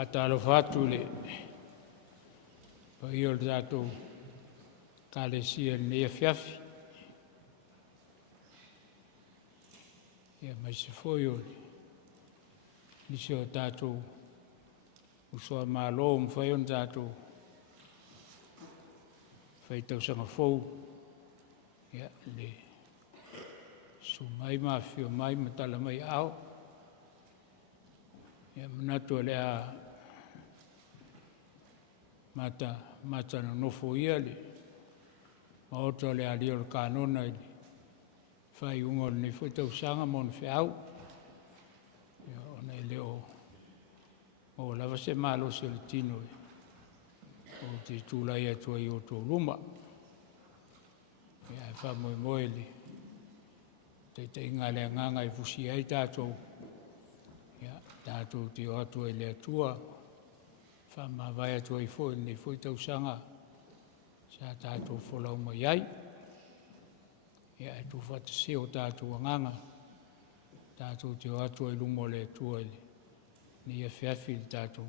atalo fatu le pa ia o tātou kālesia nei afiafi. Ia mai se foi o nisi o tātou usoa mālo mwhai on tātou whai tausanga fou. Ia le su mai mawhio mai matala mai au. Ia manatu le a mata na nofo ia le maoto le a rio le kānona i whai ungo le whai tausanga mon whiau. Ia ona i leo o lava se malo se le tino o te tūlai atua i o tō luma. Ia e wha moe moe le te inga le nganga i fusi ai tātou. Ia tātou te o atua i le atua. Wha mawai atua i fo ni fo tausanga. Sa tātou wholau mai ai. Ia e tu whata se o tātou nganga. Tātou te o atua i lumo le atua i le. Ni e whiawhi le tātou.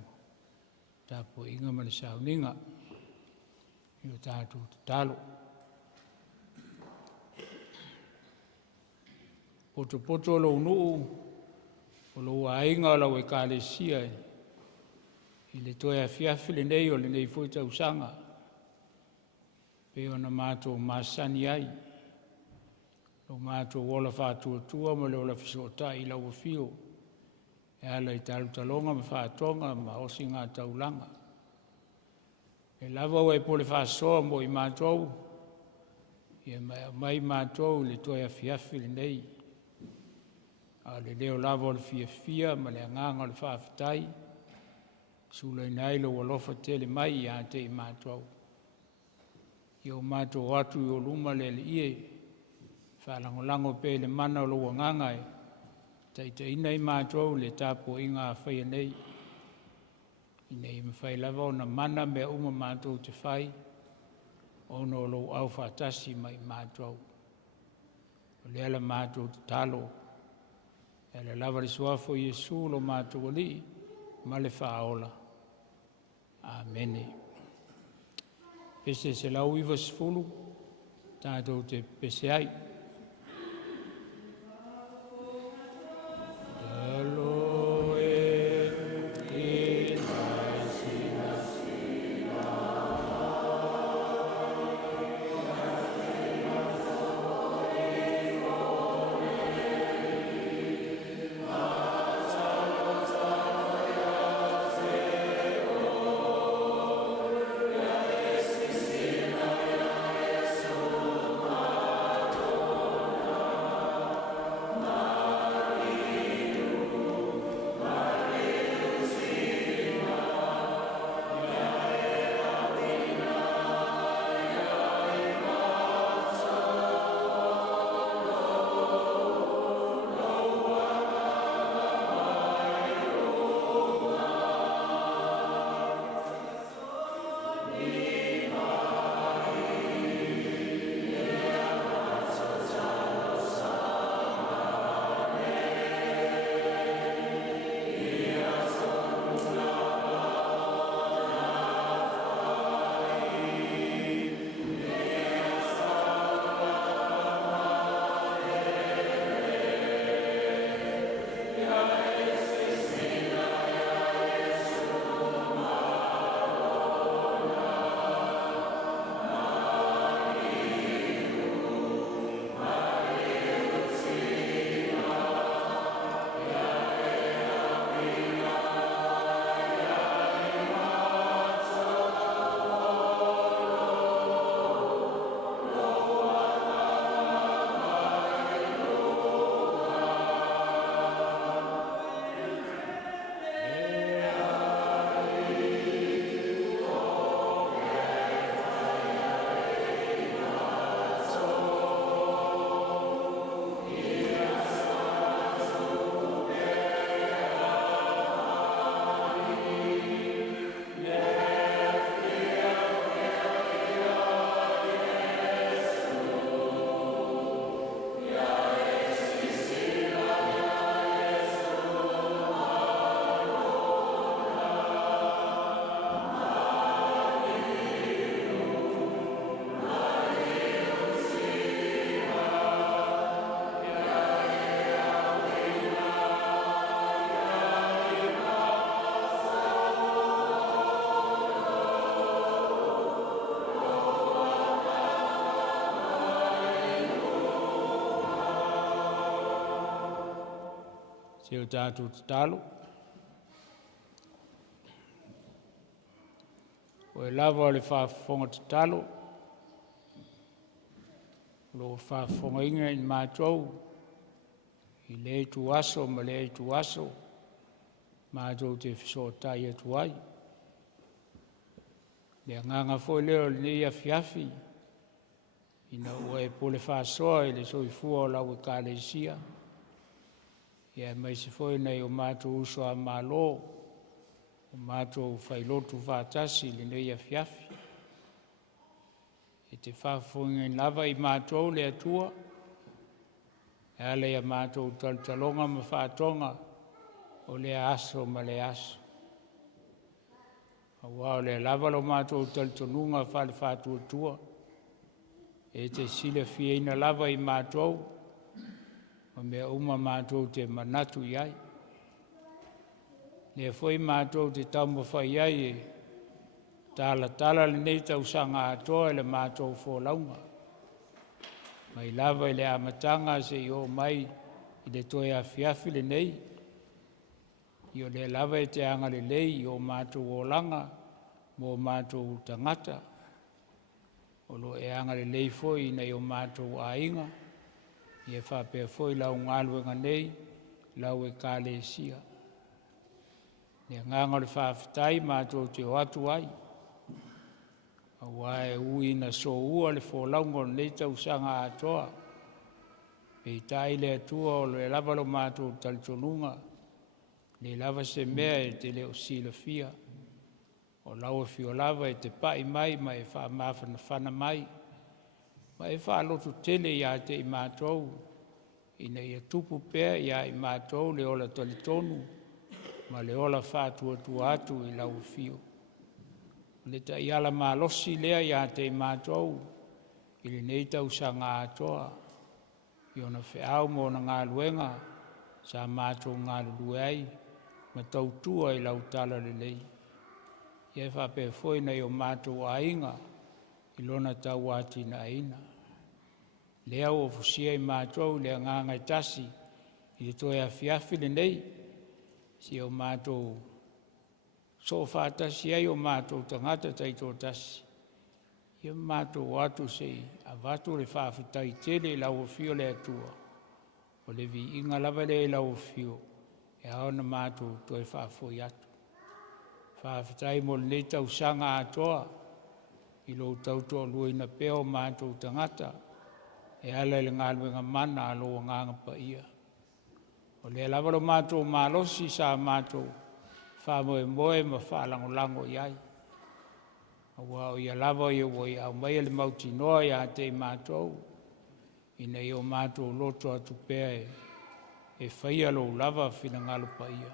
Tāpo inga mani sauninga. Io tātou te talo. Poto lo nuu. O lo ainga la we kālesia i le toea whiawhi le nei o le nei fo tausanga. Pe ona mātou māsani ai. Lo mātou wola whātua ma le ola fisota i lau fio. E ala i talu talonga ma whātonga ma osi ngā taulanga. E lava wai po le whāsoa mo i mātou. Ia mai mātou le toea whiawhi le nei. A le leo lava o le fia ma le anganga o le whaafitai. Sula i nailo wa lofa tele mai i ate i mātou. I o mātou atu i o luma le ie. Whalangolango pe le mana o lo wangangai. Taita ina i mātou le tāpo i ngā whaia nei. I nei mawhai lava o na mana mea uma mātou te whai. Ono lo au whatasi mai mātou. O le ala mātou te talo. E le lava le suafo Iesu lo mātou li. Ma le whaola. Amene. Pese se lau iwa sifulu. Tātou te pese ai. Oh Se o tātou te talo. O e lava o le whaafonga te talo. Lo whaafonga inga i mātou. I le tu aso ma le tu aso. Mātou te whisotai atu ai. Le nganga foi leo le nei afiafi. Ina ua e pole whaasoa i le soifua o lau e kālesia. Ia mai se foi nei o mātou uso a mālo. O mātou whailotu whātasi le nei afiafi. E te whaafonga i lava i mātou le atua. E ale a mātou talonga ma whaatonga o le aso ma le aso. Awa o le lava lo mātou taltonunga whale whātua. E te sila whieina lava i mātou. O mea uma mātou te manatu iai. Le foi mātou te taumo whai iai e tala le nei tau sanga atoa le mātou wholaunga. Mai lava i le amatanga se i o mai i le toi a fiafi le nei. I o le lava e te anga le lei i o mātou o langa mo mātou tangata. O lo e anga le lei foi nei o mātou a inga. I e whapea foi lau ngaluenga nei, lau e kālesia. Ne nganga le whaafitai mātou te o atu ai. Awa e ui na so ua le wholaunga nei tau sanga atoa. Pei tai le atua o le lava lo mātou talitonunga. Le lava se mea e te leo sila fia. O lau e fio lava e te pai mai ma e wha mawhana whana mai. Ma e wha lotu tele ia te i mātou. Ina ia tupu pea ia i mātou le ola talitonu. Ma le ola whātua tua atu i lau fio. Le ta i ala malosi lea ia te i mātou. I le nei tau sa ngā atoa. I ona whiau mo na ngā luenga. Sa mātou ngā lueai. Ma tautua i lau tala le lei. Ia whape foi nei o mātou a inga. I lona tau ati na ina. Lea o fusia i mātou lea nganga i tasi. I le toi a fiafi le nei. Si o mātou so whātasi ai o mātou tangata taito tasi. Ia mātou atu sei a vatu le whaafitai tele lau o fio le atua. O le vi inga lava le lau o fio. E aona mātou toi whaafoi atu. Whaafitai mo le nei tau sanga atoa. I lo tautoa luina peo mātou tangata. E ala le ngāluenga mana alo o nganga pa ia. O le lava lo mātou malosi sa mātou. Whamoe moe ma whaalango iai. Awa o ia lava i o i au mai le mauti noa i a te mātou. Ina i o mātou loto atu pea e whaia lo lava whina ngalo pa ia.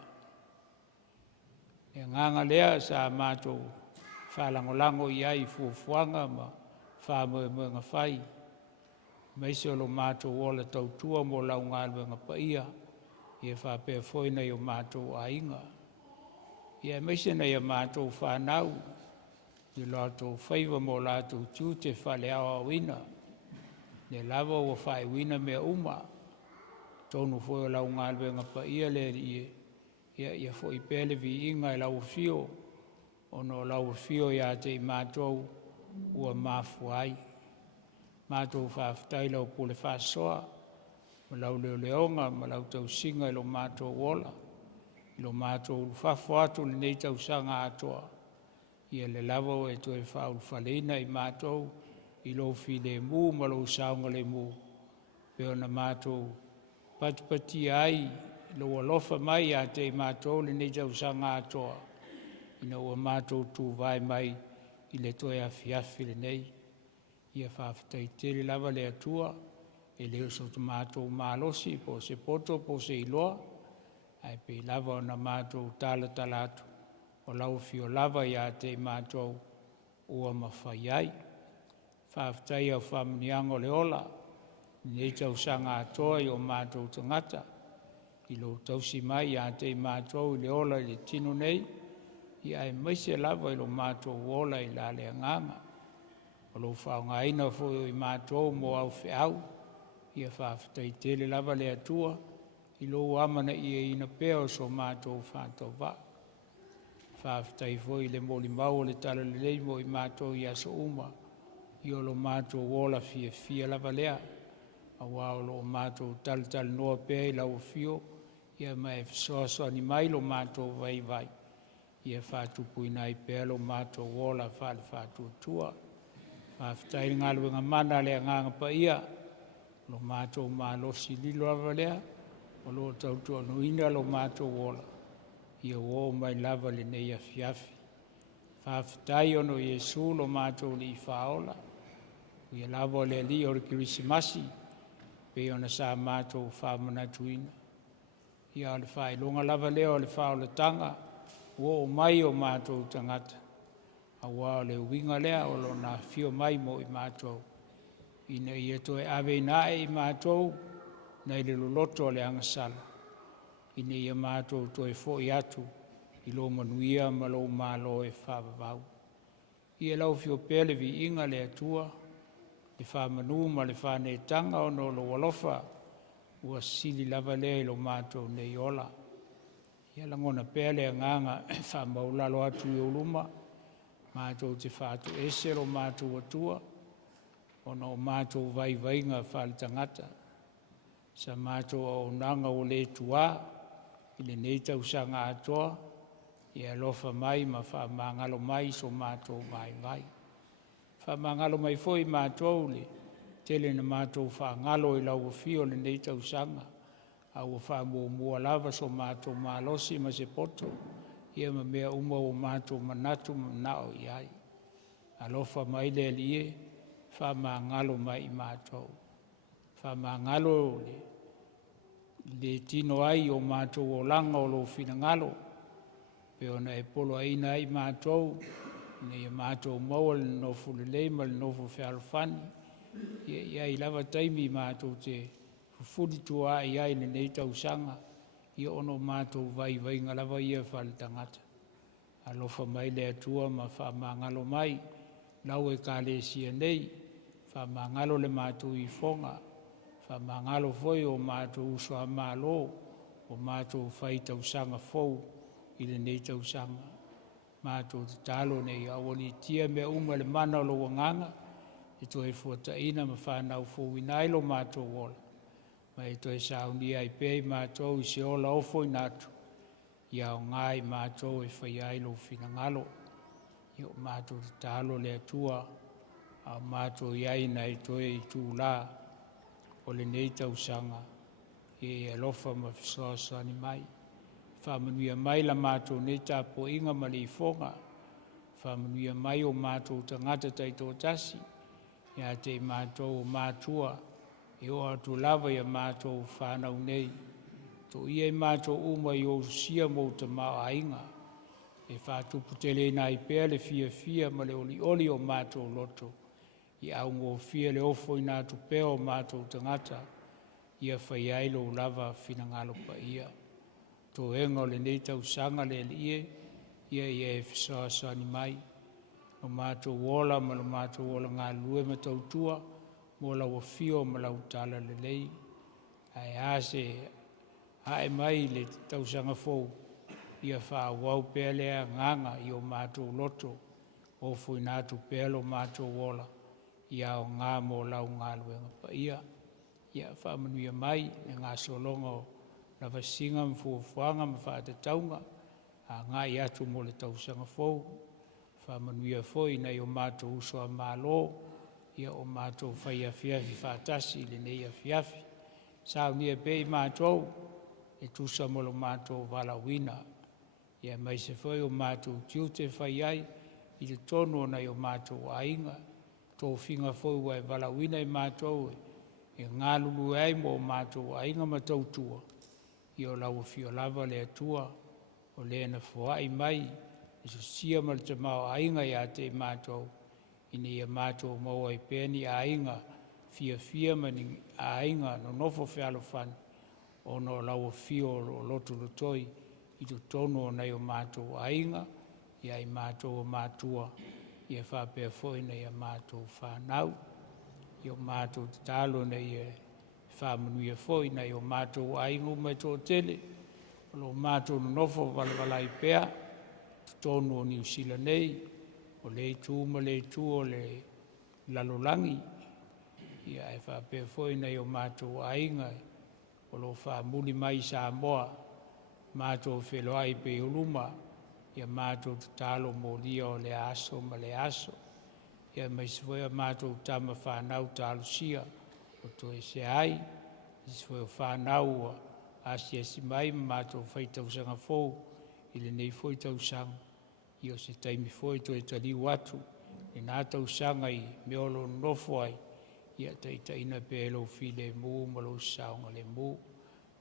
E nganga lea sa mātou whaalango iai fuafuanga ma whamoe moe ngā whai. Maise o lo mātou ola tautua mo lau ngālua ngā pa ia. Ia whapea foi nei o mātou a inga. Ia maise nei a mātou whanau. Ia lātou whaiva mo lātou tiu te whale awa wina. Ne lava o whai wina mea uma. Tonu foi o lau ngālua ngā pa ia le ia foi pele vi inga i lau fio. Ono lau fio ia te i mātou ua mafu ai. Mātou whaafitai lau pole whaasoa. Ma lau leo leonga, ma lau tau singa i lo mātou wola. I lo mātou whafo atu le nei tau sanga atoa. Ia le lava o e toi whaul whaleina i mātou. I lo fi le mu, ma lo saunga le mu. Peo na mātou patipati ai. Lo alofa mai a te i mātou le nei tau sanga atoa. Ina ua mātou tu vai mai i le toi a fiafi le nei. Ia whaafitai tere lava le atua. E leo so tu mātou mālosi po se poto po se iloa. Ai pe lava o na mātou tala atu. O lau fio lava ia te mātou ua mawhai ai. Whaafitai au whamuniango le ola. Nei tau sanga atoa i o mātou tangata. I lo tausi mai ia te mātou i le ola i le tino nei. Ia e maise lava i lo mātou ola i la le nganga. O lo whaunga ina fo i mātou mo au whiau. Ia whaafitai tele lava le atua. I lo amana i ina peo so mātou whātou wā. Whāwhitai foi le moli mau le tala le leimo i mātou i aso uma. I o lo mātou wola fia lava lea. A wā o lo mātou tal noa pēi lau fio. Ia mai fisoaso ni mai lo mātou vai. Ia whātupu i nai pēi lo mātou wola whātua. Whāwhitai ngā luenga mana lea nganga pa ia. Lo mātou mālosi lilo lava lea. O lo tautua nuina lo mātou wola. Ia o mai lava le nei afiafi. Whāwhitai ono Iesu lo mātou li whaola. Ia lava le li o le kirisimasi. Pe ona sa mātou whamanatuina. Ia o le whailonga lava leo o le whaola tanga. O mai o mātou tangata. A wā o le uinga lea o lo na fio mai mo i mātou. Ina ia toe ave nae i mātou. Nei le loloto le angasala. Ina ia mātou toe fo i atu. I lo manuia ma lo malo e whāwawau. Ia lau fio pele vi inga le atua. Le whamanu ma le whane tanga o no lo walofa. Ua sili lava le lo mātou nei ola. Ia langona pele nganga whamaulalo atu i uluma. Mātou te whātu ese lo mātou atua. O no mātou vai ngā whāletangata. Sa mātou o nanga o le tua. I le neita usanga atoa. Ia lofa mai ma whamangalo mai so mātou vai. Whamangalo mai foi mātou le. Tele na mātou whangalo i lau fio le neita usanga. Au whamua lava so mātou mālosi ma se poto. Ia ma mea uma o mātou manatu nao iai. Alofa mai le lie. Whamangalo mai i mātou. Whamangalo le tino ai o mātou o langa o lo fina ngalo. Pe ona e polo aina ai mātou. Nei mātou maua le nofu le leima le nofu whealofani. Ia i lava taimi mātou te fufudi tua ai ai le neita usanga. Ia ono mātou vai ngalava ia whale tangata. Alofa mai le atua ma whamangalo mai. Lau e ka le sia nei. Whamangalo le mātou i fonga. Whamangalo foi o mātou usua mālo. O mātou whaita usanga fau. I le neita usanga. Mātou te talo nei awani tia mea uma le mana o lo wanganga. E toi fuata ina ma whanau fau inailo mātou wola. Ma e toi sauni ai pei mātou i se ola ofo inatu. Ia o ngai mātou e whai ailo fina ngalo. Ia o mātou te talo le atua. A mātou iai na e toi i tū la. O le neita usanga. E alofa ma fisoasa ni mai. Whamanuia mai la mātou neita po inga mali i fonga. Whamanuia mai o mātou tangata taito tasi. Ia te mātou o mātua. E o atu lava ia mātou whanau nei. To ia i mātou uma i o sia mou ta mao ainga. E whātupu tele na i pēr le fia ma le oli o mātou loto. I au ngō fia le ofo i nātu pēo mātou tangata. Ia whai ailo lava fina ngalo pa ia. To enga le neita usanga le lie. Ia e fisoasa ni mai. O mātou wola ma lo mātou wola ngā lue ma tautua. Mo la wafio ma la utala le lei. Ai ase hae mai le tausanga fau. Ia wha wau pēlea nganga i o mātou loto. O fui nātu pēlo mātou wola. Ia o ngā mo lau ngā luenga pa ia. Ia wha manuia mai e ngā solongo na vasinga mfuafuanga ma wha taunga. A ngā i atu mo le tausanga fau. Whamanuia foi na i o mātou usoa mālo. Ia o mātou whai afiafi whātasi le nei afiafi. Sao nia pei mātou e tusa molo mātou walawina. Ia mai se foi o mātou tiute whai ai i te tono na i o mātou ainga. Tō whinga foi wai walawina i mātou e ngā lulu ai mo mātou ainga matautua. I o lau fio lava le atua o le na fuai mai. So sia mal te mau ainga ia te mātou. Ina ia mātou mau ai pēni ainga. Fia mani ainga no nofo whealofan. O no lau fio o lotu lutoi. I tu tono nei o mātou ainga. Ia i mātou o mātua. Ia whapea fwoi nei a mātou whanau. I o mātou talo nei e whamanuia foi na i o mātou aingu mai tō tele, o lo mātou nofo wala i pēa, tonu o New Zealand nei, o le tū ma le tū o le lalolangi, ia e whapea foi na i o mātou ainga, o lo whamuli mai Samoa, mātou wheloa i pe uluma, ia mātou talo mo lia o le aso ma le aso, ia mai sifoia mātou tama whanau talo sia, o to e se ai, sifoia whanau asia si mai mātou whaitau sanga fōu, ili nei foi tau sang, i o se taimi foi to e tali watu, i nā tau sanga i meolo nofo ai, ia taita ina pe elo file mū, malo saonga le mū,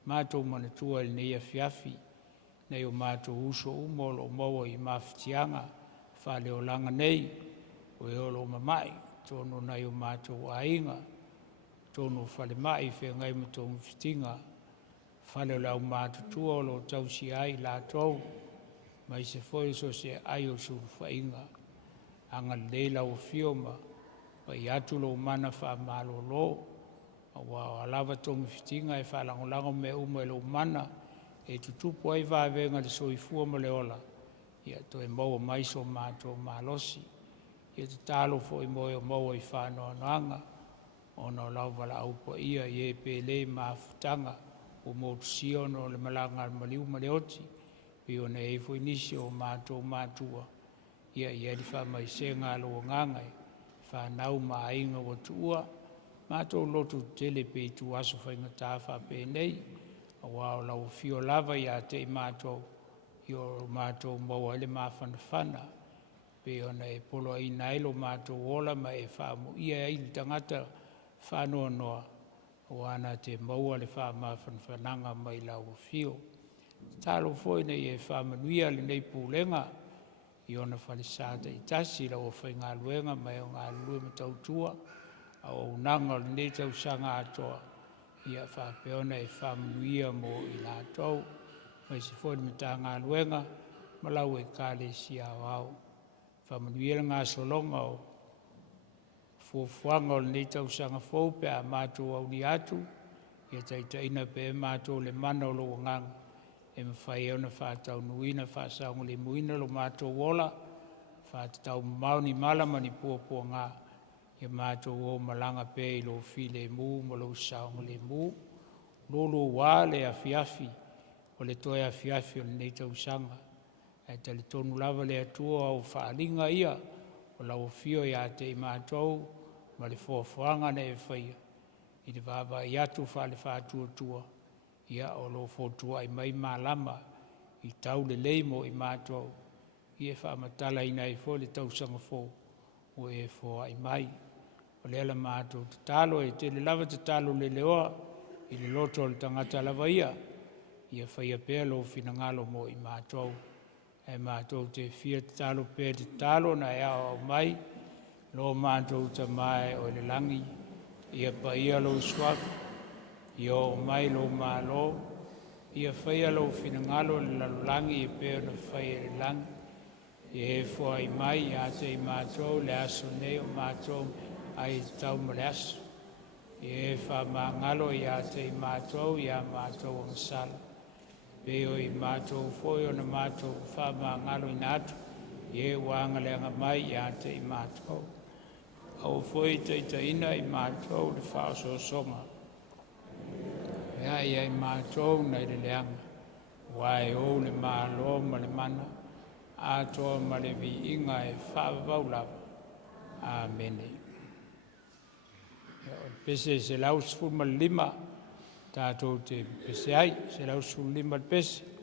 mātou manatua ili nei a fiafi, nei o mātou uso umolo maua i mawhitianga, whale o langa nei, o e olo mamai, tono nei o mātou ainga, tono whale mai whengai mo tō mwhitinga, whale o lau mātutua o lo tausi ai la tau, mai se foi so se ai o suru whainga, anga leila o fioma, pai atu lo mana wha malo lo, wa alawa tō mwhitinga e whalangolango me uma e lo mana, e tutupu ai vāwenga le soifua ma le ola, ia to e maua mai so mātou malosi, ia te talo fo i moe o maua i whanoa noanga, ona o lau wala aupa ia i e pele mafutanga, o motu siono le malanga al maliu maleoti, i o ne e fo inisi o mātou mātua, ia i eri wha mai se ngā loa ngangai, whanau ma ainga o tua, mātou lotu tele pe tu aso whainga tāwha pe nei, a wao lau fio lava i a te i mātou, i o mātou maua ele mawhanawhana, pe ona e polo ai nailo mātou ola ma e whamu ia i tangata whanoa noa, o ana te maua le whamawhanawhananga mai lau fio. Talo foi nei e whamanuia le nei pūlenga, i ona whalisata i tasi lau o whainga luenga mai o ngā lue ma tautua, a o unanga le nei tau sanga atoa, ia whapeona e whamanuia mo i la tau, mai se foi me tā ngā luenga, ma lau e kāle si au au. Whamanuia ngā solonga o fuafuanga o le nei tau sanga fau pe a mātou au ni atu, ia taita ina pe mātou le mana o lo nganga, e mawhai eona whātau nuina, whāsaunga le muina lo mātou wola, whātau mauni malama ni pua ngā, ia mātou o malanga pe i lo file mū, ma lo saunga le mū, lolo wā le afiafi, o le toe afiafi o le nei tau sanga, e tali tonu lava le atua au whaalinga ia, o lau fio ia te i mātou, ma le fuafuanga ne e whaia, i le vāwa i atu whaale whātua tua, ia o lo fotua i mai mālama, i tau le leimo i mātou, i e whaamatala ina i fo le tausanga fo, o e fo ai mai, o le ala mātou te talo e te le lava te talo le leoa, i le loto le tangata lava ia whaia pēa lo finangalo mo i mātou, e mātou te fia te talo pēa te talo na e au mai, lo mātou ta mai o le langi, ia pa ia lo swafu, ia o mai lo malo, ia whaia lo finangalo le lalulangi e pēa na whaia le langi, e fua i mai a te i mātou le aso nei o mātou ai tau ma le aso, e wha mangalo i a te i mātou i a mātou o masala, peo i mātou foi o na mātou wha mangalo i nātu, e wanga leanga mai i a te i mātou, au foi te ina i mātou le whaoso songa, ia i mātou nei le leanga, wai o le mālo ma le mana, atoa ma le vi inga e whaavau lava. Amene. Pese se lau sifu ma lima, tātou te pese ai, se lau sifu lima pese.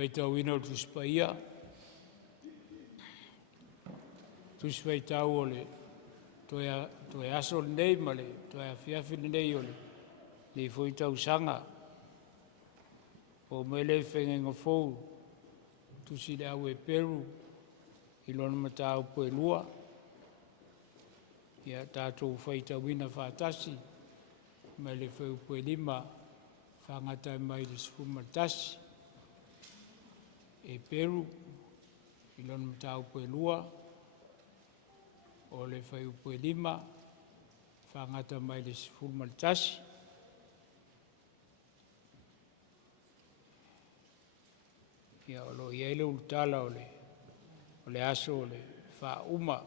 whaitau ina o tuspaia. Tus whaitau o le toe aso nei ma le toe awhiawhi nei o le nei whaitau sanga. O mele whengenga fōu tusi le au e Peru i lona matau poe lua. Ia tātou whaitau ina whātasi mai le whau poe lima whangata mai le sifumatasi. E Peru i lona matau poe lua o le whau poe lima whangata mai le sifumatasi. Ia o lo iele utala o le aso o le whauma.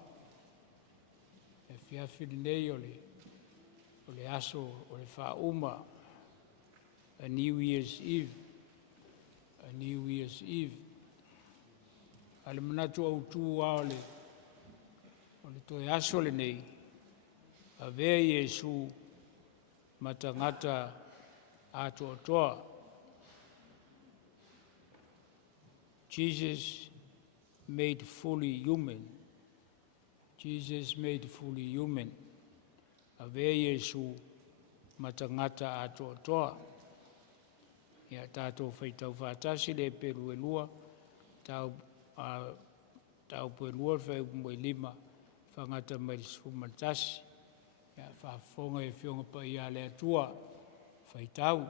E whiawhiri nei o le aso o le whauma. A New Year's Eve. A New Year's Eve. Ale manatu au tū o le toi aso le nei. A vea Iesu matangata ato toa. Jesus made fully human. Jesus made fully human. A vea Iesu matangata ato toa. Ia tātou whaitau whātasi le Peru e lua. Tau poe lua whau moe lima. Whangata mai sifumatasi. Ia whaafonga e whionga pa ia le atua. Whaitau.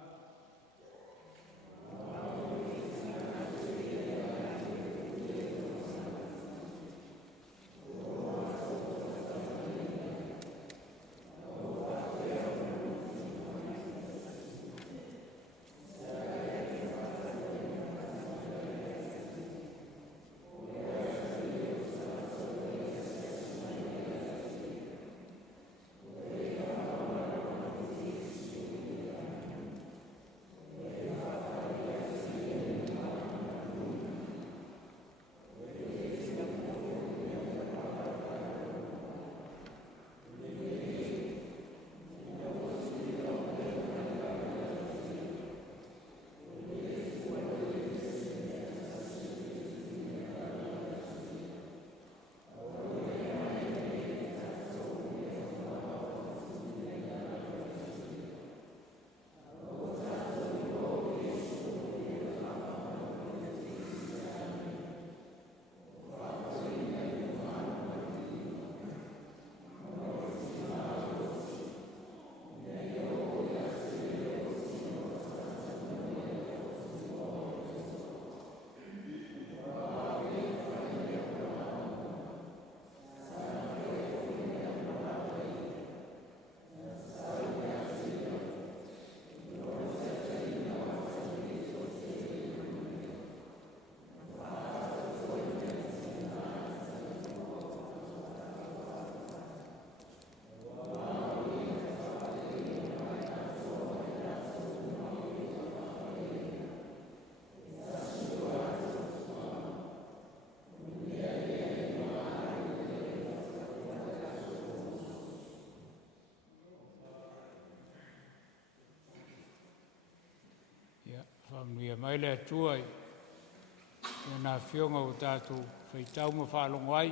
Whamia mai le atua i nā whionga o tātou whaitau ma whaalongo ai.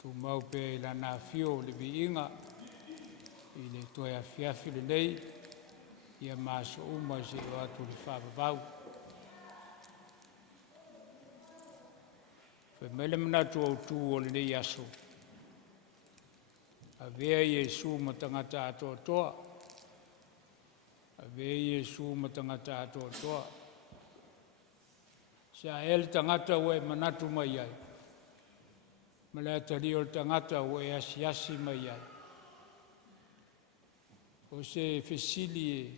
Tu mau pe i la nā whio le vi inga i le toi a whiawhi le nei i a māso uma se o atu le whāpapau. Whai mele manatu au tū o le nei aso. A vea Iesu ma tangata atoa toa. A vea Iesu ma tangata atoa toa. Sa el tangata ue manatu mai ai. Ma le atari o tangata ue asi mai ai. O se fesili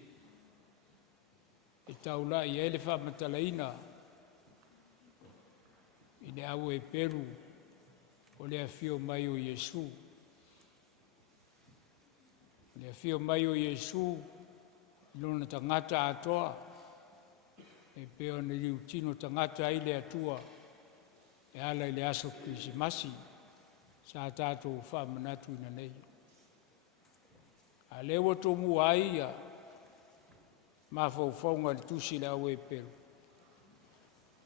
e taula i ele whamatalaina i le au e Peru o le awhio mai o Iesu. Le awhio mai o Iesu lona tangata atoa e peo na liu tino tangata i le atua e ala i le aso Krisimasi sa tātou whamanatu ina nei. A lewa tō mua ia ma whauwhaunga le tusi le au e Peru.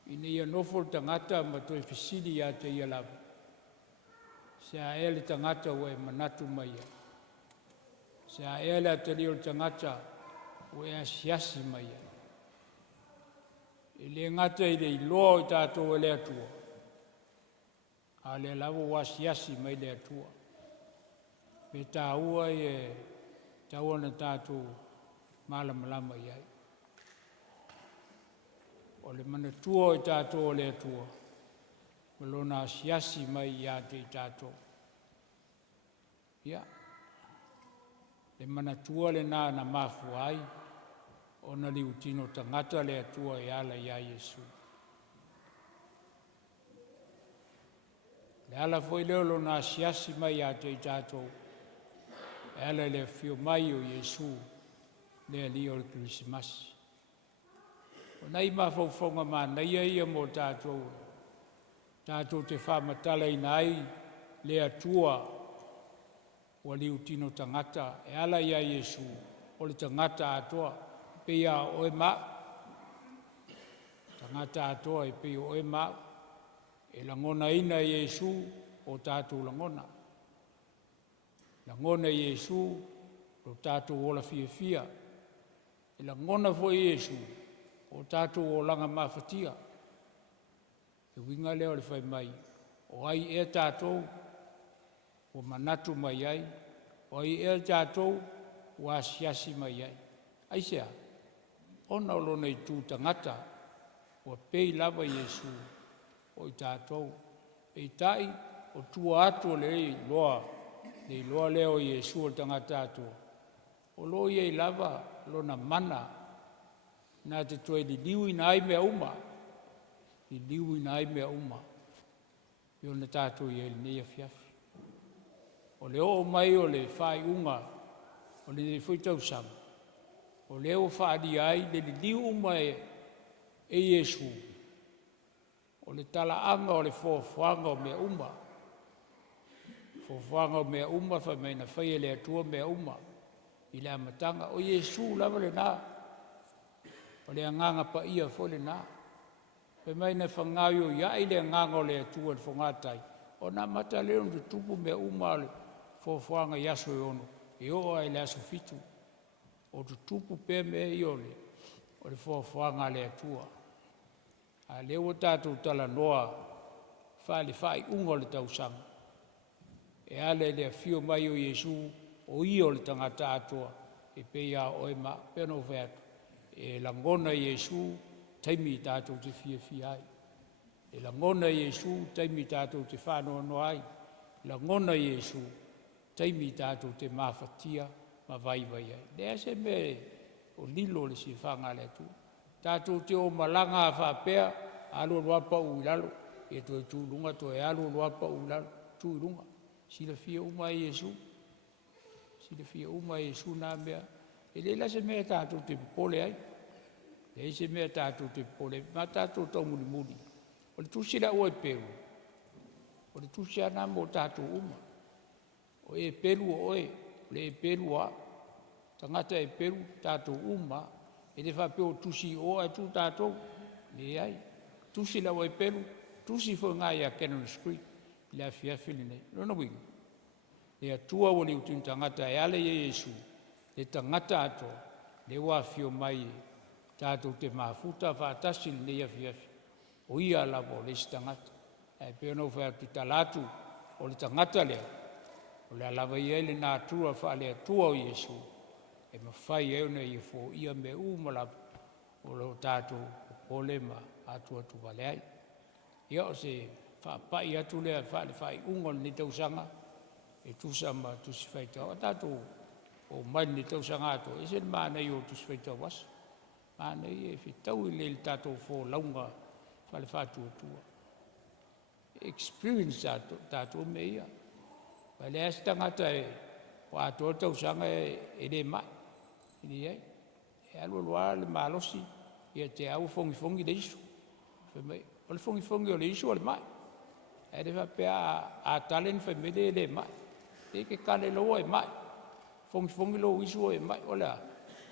ina ia nofo le tangata ma toe fesili ia te ia lava. Se a ea le tangata ua e manatu mai ia. Se a ea le atali o le tangata ua e asiasi mai ia. I le ngata i le iloa o i tātou e le atua. A le lava ua asiasi mai le atua. Pe tā ua i e taua na tātou malamalama iai. O le manatua o i tātou o le atua. Malona asiasi mai ia te i tātou. Ia. Le manatua le nā na mafu ai. O na liu tino tangata le atua e ala ia Iesu. Le ala foi leo lo na asiasi mai ia te i tātou. E ala le fio mai o Iesu. Le ali o le Krisimasi. O nei mawhauwhaunga mā nei ia mo tātou. Tātou te whamatala i nai le atua o liu tino tangata. E ala ia Iesu o le tangata atoa pe ia oe mā. Tangata atoa e pe oe mā. E langona ina Iesu o tātou langona. Langona Iesu o tātou ola fia fia. E langona fo Iesu o tātou o langa mawhatia. E winga leo le whai mai. O ai e tātou o manatu mai ai. O ai e tātou o asiasi mai ai. Aisea, ona o lona i tū tangata o pei lava Iesu o i tātou. E tai o tua atu le loa. Le loa leo Iesu o tangata atua. O lo i lava lona mana. Nā te toe li liu ina ai mea uma. Li liu ina ai mea uma. Pio na tātou i ele nei a fiafi. O le o mai o le whai unga. O le whaitau sama. O le o whaadi ai le li liu uma e Iesu. O le tala anga o le fōwhanga o mea uma. Fōwhanga o mea uma wha mei na whai le atua mea uma. I le amatanga o Iesu lava le nā. O le anganga pa ia fo le nā. Pe mai na whangau o ia i le anganga o le atua le whangatai. O nā mata leo te tupu mea uma le fōwhanga yaso e ono. E o ai le aso fitu. O te tupu pe mea i ole. O le whāwhanga le atua. A leo tātou tala noa. Whale whai unga le tausanga. E ale le fio mai o Iesu. O i o le tangata atua. E pe ia o e ma. Peno wheatu. E langona Iesu. Taimi tātou te fia fia ai. E langona Iesu. Taimi tātou te whanoa no ai. Langona Iesu. Taimi tātou te mawhatia. Ma vai vai ai. Lea se me o lilo le si whanga le tu. Tātou te o malanga a whapea, alo luapa uilalo. E to e tūrunga, to e alo luapa uilalo. Tūrunga. Sila fia uma Iesu. Sila fia uma Iesu nā mea. E leila se mea tātou te pole ai. E se mea tātou te pole. Ma tātou tau muli muli. O le tusira o e peru. O le tusira nā mo tātou uma. O e peru o e. Le e peru a, tangata e peru, tātou uma, e le whapeo tusi o a tu tātou, le ai. Tusi lau e peru, tusi fo ngai a Cannon Street, le a fiafili nei. Lona wingi. Le atua o le utun tangata e ale e Iesu, le tangata ato, le wafio mai tātou te mafuta whaatasi nei a fiafi. O ia lavo le si tangata. E peo nau whaatu talatu o le tangata lea. O le alawa ia le nā tua wha le atua o Iesu. E mawhai eo nei e fō ia me umala o lo tātou o le ma atua tu wale ai. Ia o se whapai atu lea whale whai ungon ni tausanga e tusama tusi whaitau. A tātou o mai ni tausanga ato. E se mānei o tusi whaitau wasa. Mānei e whitau i le tātou fō launga whale whātua tua. Experience tātou me ia. Vai le as tangata e o ato tau sanga e le mai. Ini ai. E alu loa le malosi. Ia te au fongi fongi le isu. O le fongi fongi o le isu o le mai. E le whapea a talen whai mele le mai. E ke kane loa e mai. Fongi fongi lo isu o e mai. O le a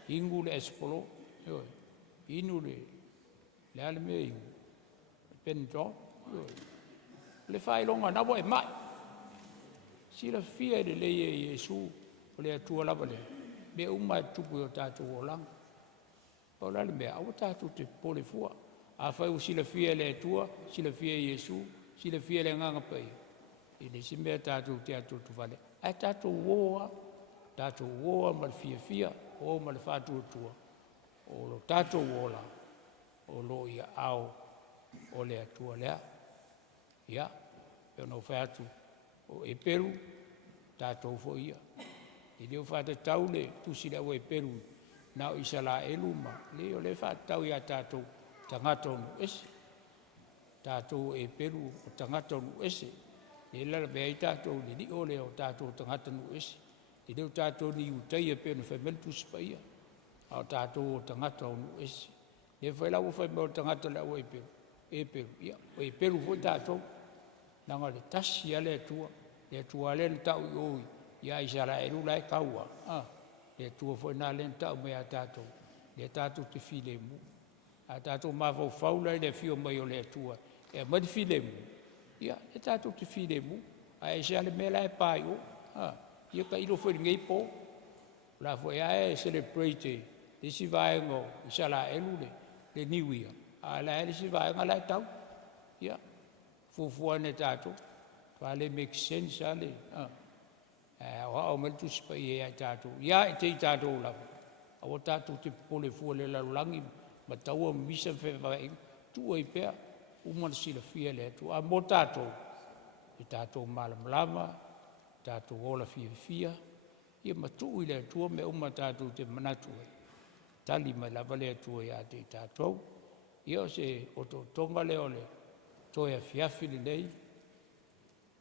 ingu le espolo. Inu le ale mea ingu. pen drop. Le fai longa na bo e mai. Sila fia de le Yesu o le atua lava le. Me uma tupu o tātou o langa. O lale mea au tātou te pole fua. A fai o sila fia le atua, sila fia Yesu, sila fia le nganga pai. I le si mea tātou te atua tu vale. Ai tātou woa ma le fia, o ma le whātua tua. O lo tātou wola, o lo ia au, o le atua lea. Ia, e no whātu, o e peru, tātou fo ia. I leo whāta tau le, pusi leo e peru, nao isa la eluma. Leo le whāta tau ia tātou, tangata onu ese. Tātou e peru, o tangata onu ese. E lala mea i tātou, li o leo tātou tangata onu ese. I leo tātou ni utai e pēnu whameltu sipaia. Ao tātou o tangata onu ese. E whai lau whai mea o tangata leo e peru. E peru, ia, o e peru fo tātou. Nanga le tasi ale le tua le tau i oi, ia i sara e rula e kaua. Le tua fo na le tau mea tātou, le tātou te file mu. A tātou mawhau whaula i le fio mai o le tua, e madi file mu. Ia, le tātou te file mu, a e sara le mea e pai o. Ia ka ilo fwere ngei po, la fo e celebrate, le si vaengo, i sara e rule, le niwia. A la e le si vaenga la e tau, ia. Fufuane tātou, whale make sense ale. O mal tu sipa i e tātou. Ia e te i tātou lava. Awa tātou te pole fua le larulangi, ma taua misa whewai, tua i pēr, umana sila fia le atu. A mo tātou, i tātou malamlama, tātou ola fia. Ia matu i le atua me uma tātou te manatu. Tali mai lava le atua ia te i tātou. Ia o se o tonga le ole. Toi a fiafi le nei,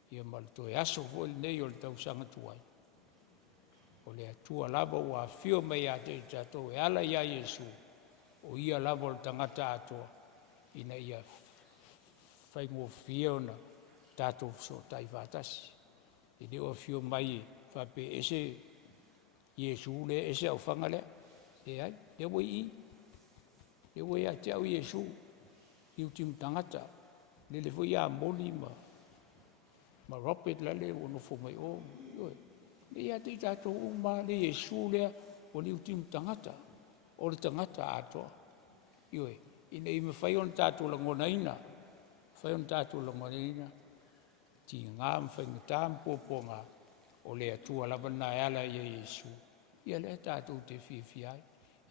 ia ma le toi aso fo le nei o le tausanga tuai. O le atua lava o a fio mai a te tātou e ala ia Yesu, o ia lava o le tangata atoa, ina ia whaingo fia ona tātou so tai vātasi. I leo a fio mai whape ese Yesu le ese au whanga lea, e ai, le wai i, le wai a te au Yesu, i utim tangata, le fo ia moli ma Robert la le ono fo mai o le ia te tātou ma le Yesu lea o le utim tangata o le tangata atoa ioi ina i me whai on tātou langonaina ti ngā mwhai ngā mpōponga o le atua lawana e ala ia Yesu ia le tātou te whiwhiai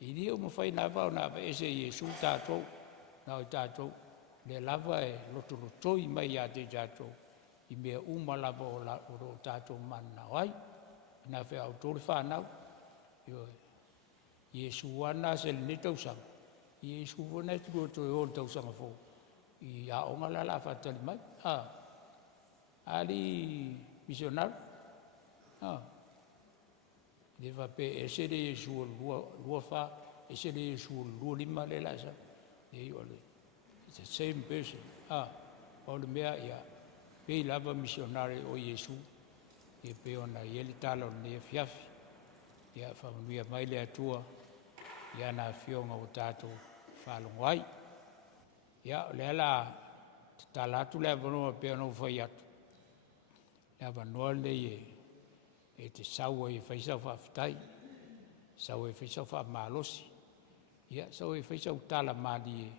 i lia o mwhai nā wau nā wa ese Yesu tātou nā o tātou le lava e lotoi mai a te tātou, i mea uma lava o tātou mana wai, nā whea au tōre whānau, Yesu wana se le ne tausanga, Yesu wana e tūro toi o tausanga fō, i a onga la whatali mai, ali misionar, le wape e se le Yesu o lua wha, e se le Yesu o lua lima le lasa, e i ole. It's the same person. O le mea ia, pei lava misionare o Yesu, ia pe ona ieli tala o ne fiafi, ia whamanuia mai le atua, ia nā fionga o tātou whalongai. Ia le ala, te tala atu le avanoa pe ona ufai atu. Le avanoa le e te saua i whaisau whaafitai, saua i whaisau whaamalosi, ia saua i whaisau tala mali e,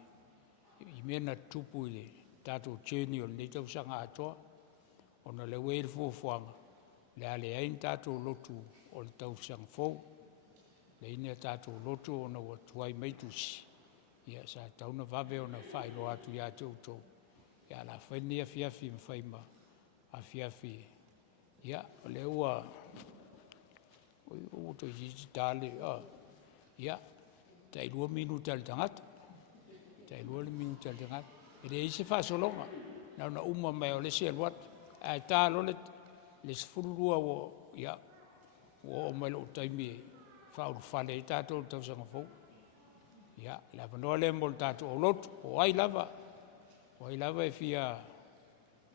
i mena tupu i le tātou tjeni o le tausanga atoa, ona le wei le fuafuanga, le ale ein tātou lotu o le tausanga fau, le ina tātou lotu ona wa tuai maitusi, ia sa tauna vave ona whaelo atu ia te utou, ia la whaini a fiafi mwhaima, a fiafi, ia le ua, o to jiji tale, ia, tai 2 minuta le tangata, tai 2 minuta le tangata, e le ise whasolonga, na una uma mai o le se aluat, a tā lole le sefururua o, ia, o mai lo taimi whauru whale i tātou tausanga fau, ia, la wanoa le mo le tātou o lotu, o ai lava e fia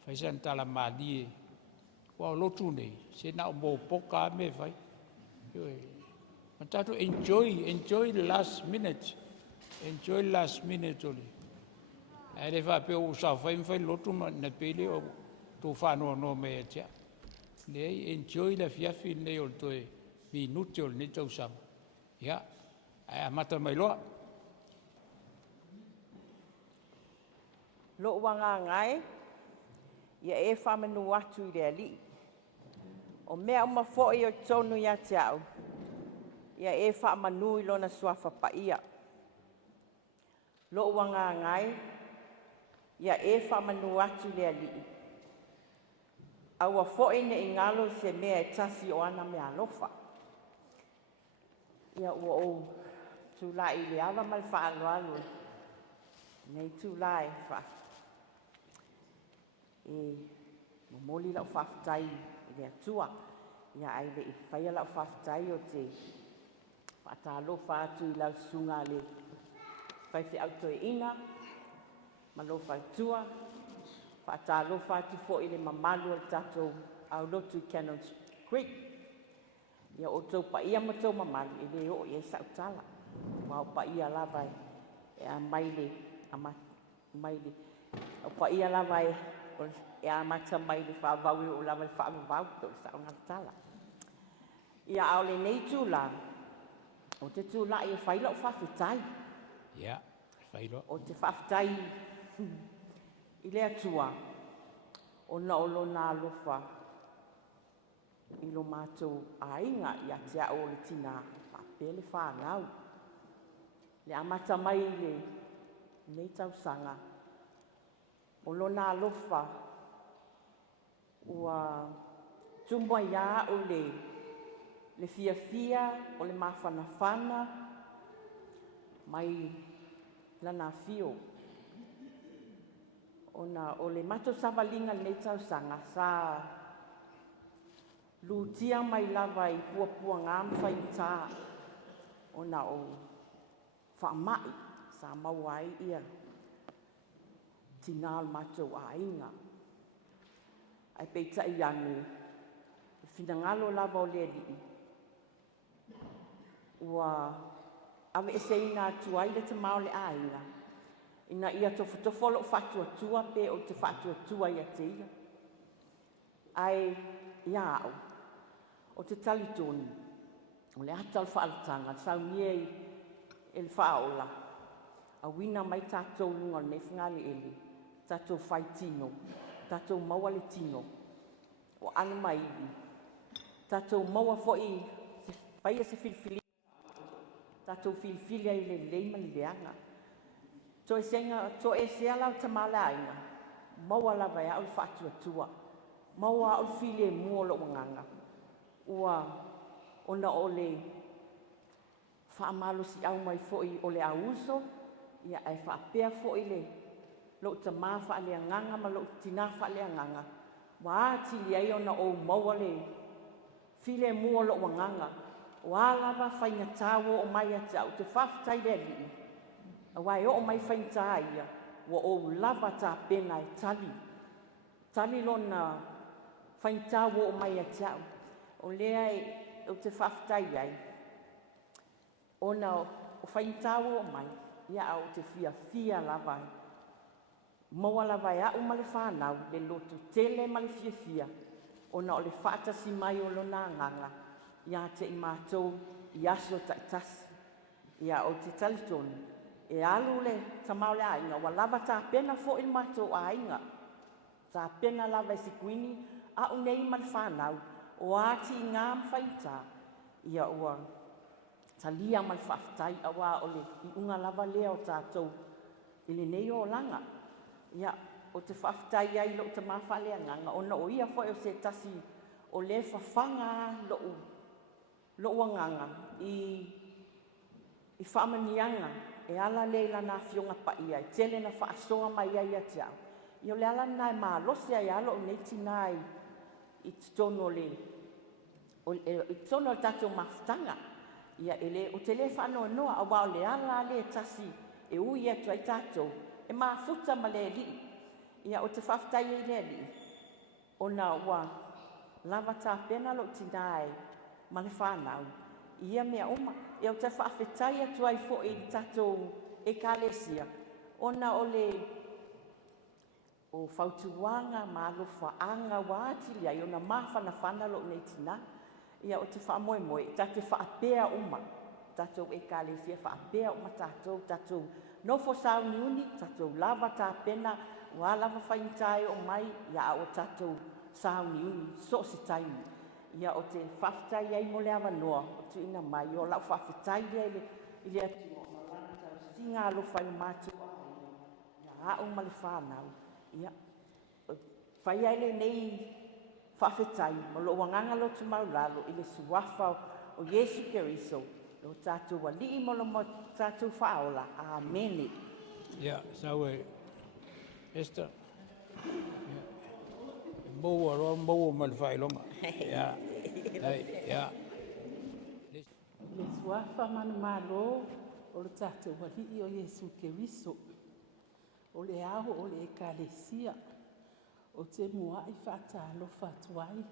whaisan tala mālie, o lotu nei, se na o mō poka me whai, ma tātou enjoy the last minute oli. e le fa pe o sa fai lotu na pele o tu fa no me tia le enjoy la fiafi nei o toe minuti o ni tau sam ya a mata mai loa Lo wanga ngai, ia e whamanu atu i rea li. O mea uma fo'i o tonu ia te au, ia e whamanu i lona suafa pa ia. Lo wanga ngai, ia e whamanu atu i rea li. Aua fo'i ne i ngalo se mea e tasi o ana mea lofa. Ia ua o tūlai i le awa mal whaalo alu. Nei tūlai wha. Momoli lau whaftai i le atua. Ia ai le i whaia lau whaftai o te whaatalo whaatu i lau sunga le whaiwhi auto e ina. Malo whaitua. Whaatalo whaatu fo i le mamalu al tatou au lotu i Cannons Creek. Ia o tau pa ia matou mamalu i le o i e sautala. Wao pa ia lavai e a maile maile. O pa ia lavai e a mata maile whaavau o lavai whaavau to sa o ngatala. Ia au le nei tūla. O te tūla i e whaila o whawhitai. ya whailo O te whawhitai i le atua. O na olo nā lofa i lo mātou ainga i a te ao le tina whapele whāngau. Le amata mai le nei tau sanga. O lo nā lofa ua tumua ia o le fia o le mawhanawhana mai lana fio. O le mato savalinga nei tau sanga sa lutia mai lava i puapua ngam whaitā. Ona o whaamai sa mawai ia tina al matou a inga. Ai peita i anu, finangalo lava o le li. Ua ave e seina atuai le te mao le a inga. Ina ia tofolo whatua tua pe o te whatua tua ia te ia. Ai iau, o te talitoni, o le atal whaalatanga, sau niei e le whaola. A wina mai tātou lunga ne whingali ele, tātou whai tino, tātou maua le tino, o anu maiwi, tātou maua foi, whaia se filfili, tātou filfili ai le leima li leanga. To e sea lau tamala ainga, maua lava e au whatua tua, maua au fili e mua lo nganga, ua ona o le whaamalo si au mai foi o le auso, ia ai whaapea foi le lo tama whaale nganga ma lo tina whaale nganga, wa atili ai ona o maua le fili e mua lo nganga, wa lava whainga tāwo o mai atau te whaftai le li. Awai o mai whainta ia, wa o lava tā pena e tali. Tali lona whainta o mai atau. O lea o te whaftai ai. Ona o whainta o mai, ia au te fia lava. Maua lava e au male whanau, le lotu tele male fia. Ona o le whaatasi mai o lona nganga, ia te i mātou, i aso taitasi. Ia o te talitoni. E alu le tamau le ainga, wa lava tā pena fo il mātou ainga. Tā pena lava e sikuini, a unei mal whanau, o ati i ngām whaita. Ia ua talia mal whaftai, a wā ole i unga lava lea o tātou, ili nei o langa. Ia o te whaftai ai lo te mawhale nganga, o na o ia fo e o se tasi o le whawhanga lo nganga, i whamanianga, e ala leila na fionga pa ia, i tele na whaasoa mai ia ia tiao. I o le ala nai maa losi ai alo o neiti nai i tono le, i tono le tatou mafutanga. Ia ele o tele whanoa noa, a wao le ala le tasi e ui atu ai tatou, e maa futa ma le li. Ia o te whaftai e le li. O na ua lava tā pena lo tinai ma le whanau. Ia mea oma, e o te whaafetai atu ai fo i tatou e kalesia. Ona o le o fautuanga ma alofaanga ua tili ai ona mafanafana loo nei tina ia o te faamoemoe tate faapea uma tatou ekalesia faapea uma tatou nofo sauniuni tatou lava tapena ua lava fainitae o mai ia o tatou sauniuni so o se taimi ia o te faafetai ai mo le avanoa o tuuina mai o lau faafetai lea i le atuga o malana tausiga alofa i le matua ia a'u ma le fanau ia fai ai lenei faafetai ma loo agaga lotu maulalo i le suafa o iesu keriso lo tatou ali'i mo lo tatou faaola amene. Ia, saue, Esther. Mau aroa mau ma le whailonga. Ia, ia. Le suafa manu malo o le tatou ali'i o Iesu Keriso. O le ao o le ekalesia. O te mua'i whaatalofa atu ai.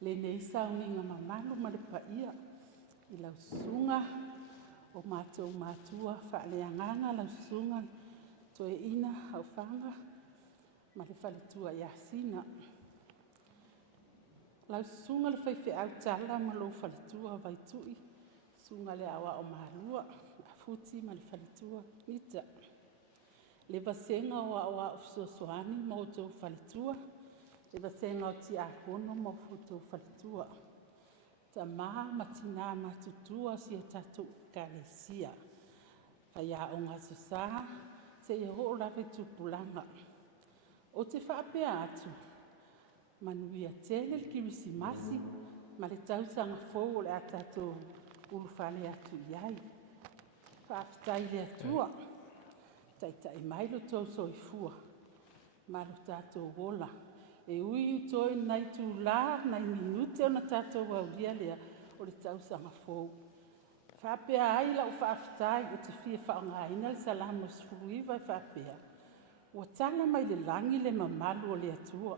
Le nei sauniga mamalu ma le paia. I laususunga o mātou mātua whaaleanganga laususunga toe ina au whanga ma le whaletua iasina. Laususunga le whaiwhi au tala ma lo whaletua vaitui. Sunga le awa o mahalua, a futi ma le whaletua nita. Le vasenga o awa o sosoani ma o tau whaletua. Le vasenga o ti akono ma o futou whaletua. Ta maa matina matutua si e tatou kalesia. Paya o ngā sasa, se e ho lawe tupulanga. O te whaapea atu, manuia tele le kirisimasi, ma le tausanga fōu le a tatou ulufale atu iai. Whaafitai le atua, taitai mai lo tau soifua, ma lo tatou wola. E ui toi nai tu la, nai minute o na tatou au lia lea o le tausanga fōu. Whapea ai lau whaafitai o te fia whaongaina le salamo sfuruiva i whapea. Ua tala mai le langi le mamalu o le atua.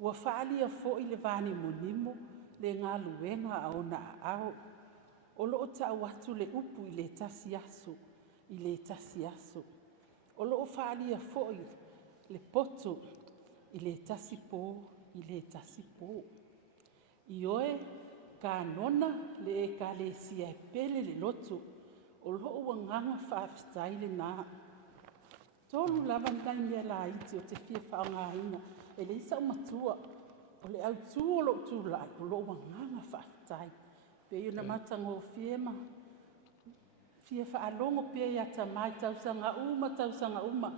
Ua whaalia fo i le vani monimo le ngā luenga a ona ao. O loo tau atu le upu i le tasi aso, i le tasi aso. O loo whaalia fo i le poto, i le tasi pō, i le tasi pō. I oe, ka nona le e ka le sia e pele le loto, o loo wanganga whaafitai le nā. Tolu lava nai mea la iti o te fia whaongaina, e le isa matua, o le au tū o loo tū lai, o loo wanganga whaafitai. Pe iuna matango fiema, fia whaalongo pe ia tamai tausanga uma,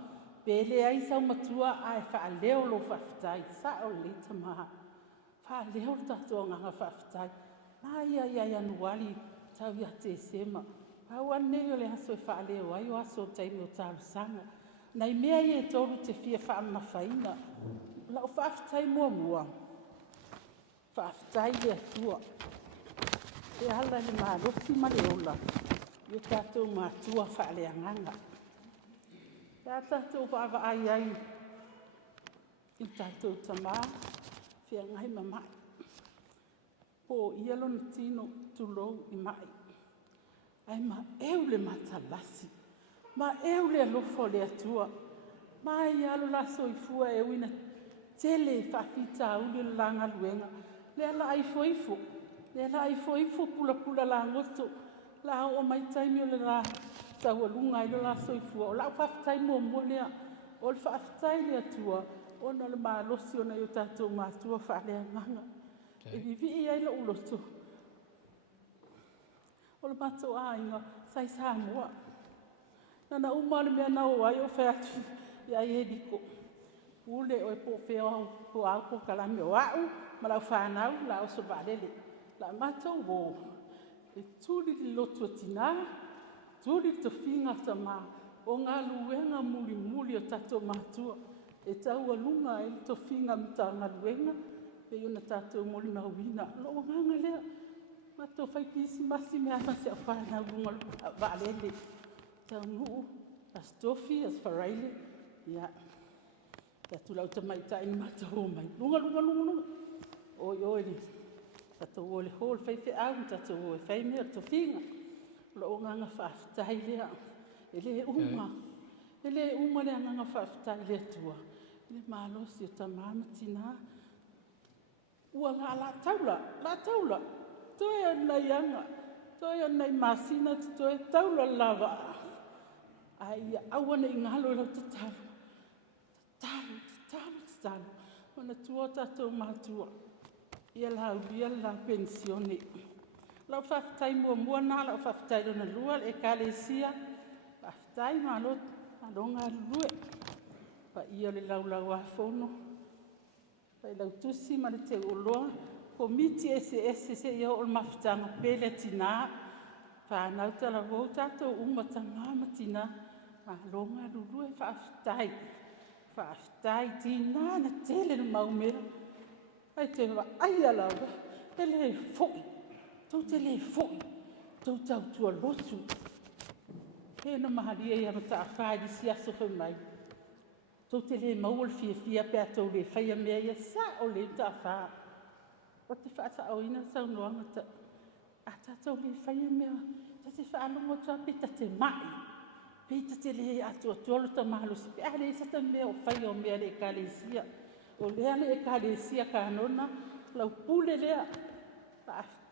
pe le ai sau matua ai whaaleo lo whaafitai, sa o le tamaha. Whaaleo tatua nganga whaafitai, ia anuali tau ia te sema. Pau ane o le aso e whaaleo ai o aso taimi o tālusanga. Nei mea i e tolu te fia whaamawhaina, lau whaafitai mua. Whaafitai le atua. E ala le mālofi ma le ola, i o tātou mātua whaaleanganga. Ia tātou whaava ai, i tātou tamā, whia ngai mamai. Po ialo na tino tulou i mai. Ai ma eu le matalasi, ma eu le alofo le atua, ma ialo la soifua e wina tele whaafita au le langa luenga, le ala ai foifo. Le la i foifo pula la ngoto, la o mai taimi o le la taualunga i la soifua, o la whaafitai mua lea, o le whaafitai le atua, o na le maalosi o na i o tātou mātua whaalea nganga. E vivi i ai la uloto. O le mātou ainga, sai sa mua. Nana umale mea na o ai o whaatu, i ai e diko. Ule o e po whea po au po kalame o au, ma lau whanau, la o so valele. La mātou wō, e tūri li lotu atina, tūri to whinga tamā, o ngā luenga muli o tātou mātua, e tau alunga e to whinga mta ngā luenga, pe iona tātou moli mauina, lo nganga lea, mātou whaipisi masi mea masi a whanau lunga vālele, tau nuu, as tofi, as wharaile, ia, tātou lau tamaitai ni mātou mai, lunga, oi ni, tātou o le hōl whaiwhi au, tātou o e whaime o to whinga. Lo o nganga whaafitai lea, e le uma le nganga whaafitai lea tua. le malosi o tamā ma tinā. Ua la taula, toe anai anga, toe anai masina, toe taula lava. Ai awana i ngalo lau tatalu. Tatalu. Mana tua tatou mātua. Ia la ulia la pensione. Lau whawhitai mua nā, lau whawhitai rona lua, e kalesia. Whawhitai malonga lue. Pa ia le lau a whono. Pai lau tusi ma le te uloa. Komiti se ia o mawhitanga pele tina. Whanau tala wau tatou umatanga ma tina. Malonga lue whawhitai. Whawhitai tina na tele na maumera. Ai te wa ai ala wa. Ele foi. Tau te le foi. Tau tua lotu. He na maharia ia mata awhai di siaso whai mai. Tau te le maua le fia pia tau le whaia mea ia sa o le ta wha. O te whaata au ina sau noanga ta. A ta tau le whaia mea. Ta te whaanongo tua pita te mai. Pita te le atua tuolo ta mahalo si. Pea le isa ta mea o whaia o mea le kalesia. O lea le kalesia ka anona. Lau pule lea.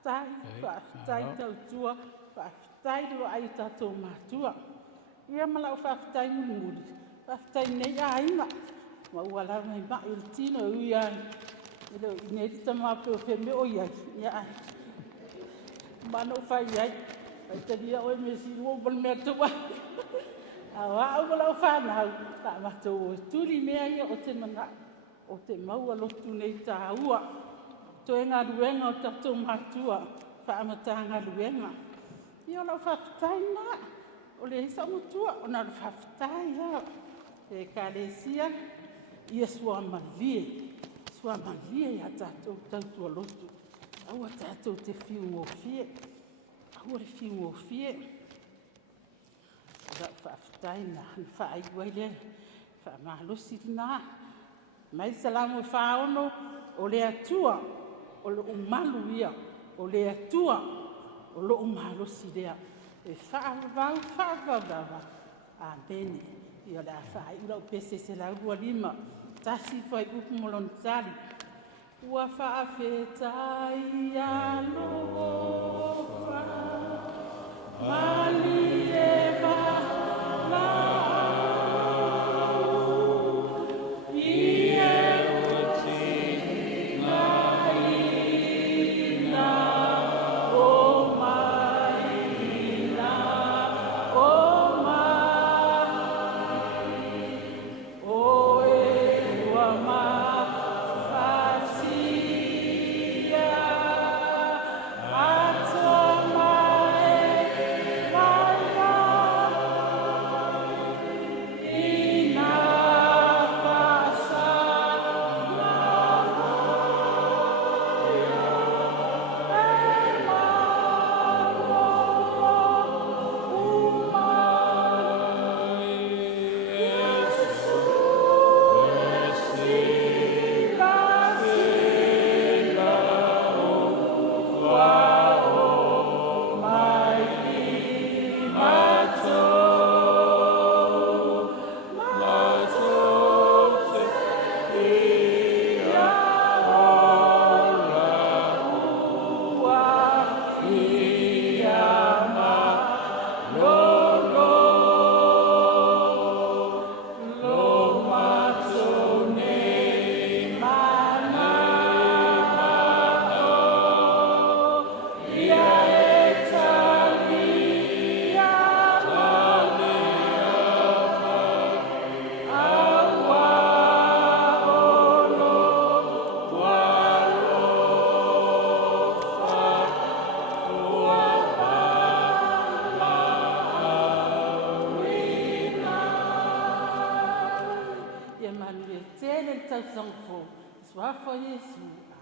Whaafitai tau tua. Whaafitai rua ai tatou mātua. Ia malau whaafitai muri. Whaafitai nei a inga. Ma ua lau mai mai o tino ui ai. Ilo nei ta māpeo wheme o iai. Ia ai. Mana o whai iai. Ai taria oi me si rua bal mea tua. Awa au malau whanau. Ta matou o tuli mea ia o te mana. O te maua lotu nei tā ua. Toe ngā ruenga o tatou mātua. Whaamata ngā ruenga. Ia lau whawhitai nā. O le hisa mutua. O nā whawhitai la. E kalesia. Ia sua malie. Sua malie ia tatou tautua lotu. Aua tatou te whiu o fie. Aua le whiu o fie. Lau whawhitai nā. Whaai waile. Whaamalosi nā. Mai salamu whaono. O le atua. O lo umalu ia, o le atua, o lo umalosi lea. E whaavau. Amen. Ia le awhai ura o pese se lau rua lima. Tasi whai upu molon tali. Ua whaafetai alofa. Mali e malau.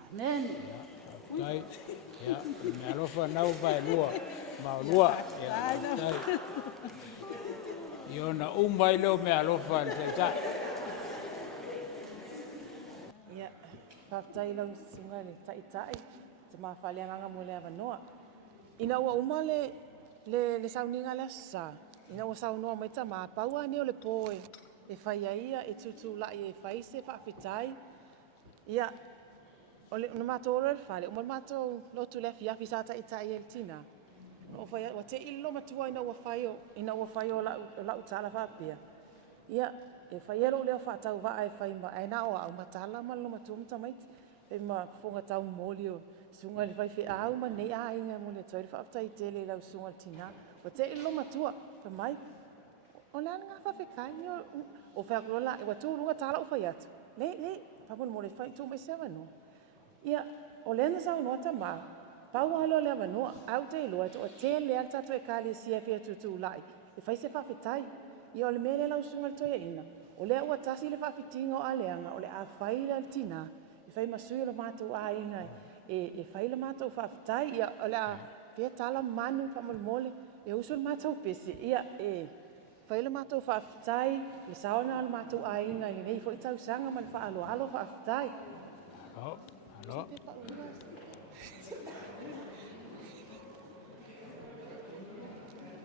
Amen. Tai. Ya, me alofa nau vai lua. Ma lua. Ya. Tai. Yo na umai leo me alofa tai. Ia, whaafitai lau sunga le tai. Te mawhaleanganga mo le avanoa. Ina ua uma le sauninga le asa. Ina ua saunoa mai ta mapaua ni o le poe. e whai ia e tutu la e whai se whawhitai. Ia, o le una mātou ora le whale, o ma mātou lotu le fiafi sata i tai e tina. O whai, wa te ilo matua ina ua whai o la utala whapia. Ia, e whai ero leo whaatau waa e whai ma, e na o au matala ma lo matua mtamaiti. E ma whonga tau mōli o sunga le whai whi au ma nei a inga mo le toi le whaatai tele lau sunga le tina. Wa te ilo matua, pa mai. O le anga whawhekai, o whakurola, e wa tūrunga tāla o whai atu. Le, whapun mo le whai tū mai sewa no. Ia, o le ana sau noa ta maa, pau alo le awanoa, au te iloa, o te le atatu e kāli sia fia tutu lai, e whai se whawhetai, ia o le mele lau sunga le toia ina, o le ua tasi le whawhetinga o aleanga, o le a whai le tina, e whai masui le mātou a inga, e whai le mātou whawhetai, ia o le a fia tala manu whamolmole, e usu le mātou pese, ia whai le mātou whawhetai, le saona le mātou a inga, i nei fo i tau sanga ma le whaalo whawhetai. Alo.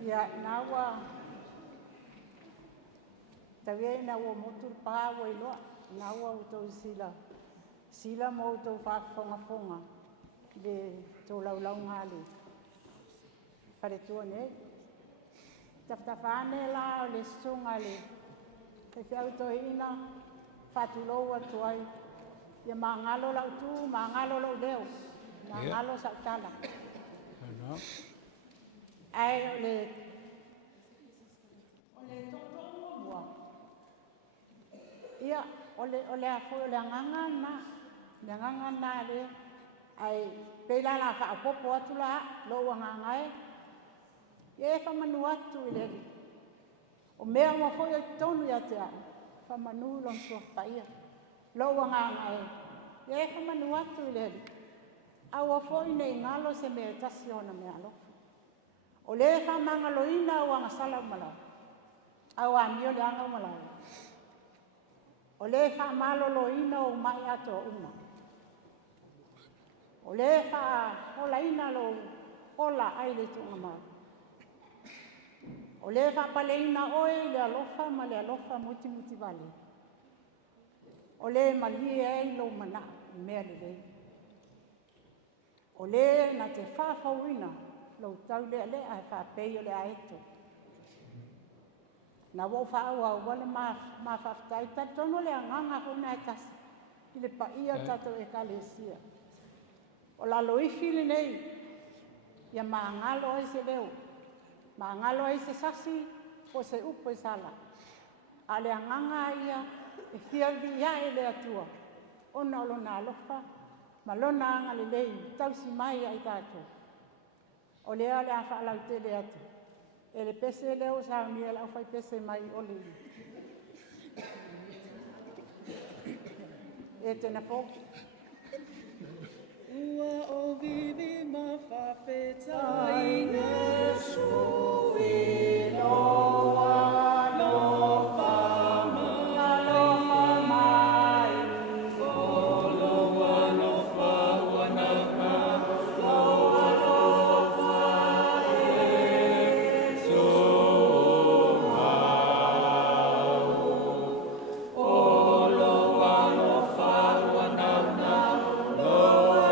Ia nawa tawe na wo motur pa wo ilo nawa uto sila mo uto fa fonga de to lau ngali fare tu ne tafane la le sunga le te auto ina fatulo wa tuai ya mangalo la tu mangalo lo deu mangalo sa tala Ano. ai le totoa ia ole a fo le nganga na le ai pela la fa popo atu la lo nganga e fa manu atu le o mea mo fo e tonu ya te fa manu lo so paia lo nganga e fa manu atu le a fo nei ngalo se me tasiona me alo o le fa manga loina o anga sala mala au amio le anga mala o le fa malo loina o mai ato uma o le fa ola ina lo ola ai le tunga ma o le fa paleina oi le alofa ma le alofa muti vale o le mali ai lo mana me le o le na te fa wina lo tau le a fa pe le aeto na wo fa wa wala ma fa tai ta tono le nganga ko na tas ile pa ia tato e kalesia o la lo ifili nei ya mangalo ese leo mangalo ese sasi o se upo sala ale nganga ia e fial dia ele atua ona lo na lofa malona ngale lei tau si mai ai tato o le ale a fa la te le atu ele pese le o sa mi la fa pese mai o le e te na fo Ua o vivi ma whawhetai Yesu i loa lofa mai o loa lofa wana loa lofa e so o loa lofa wana loa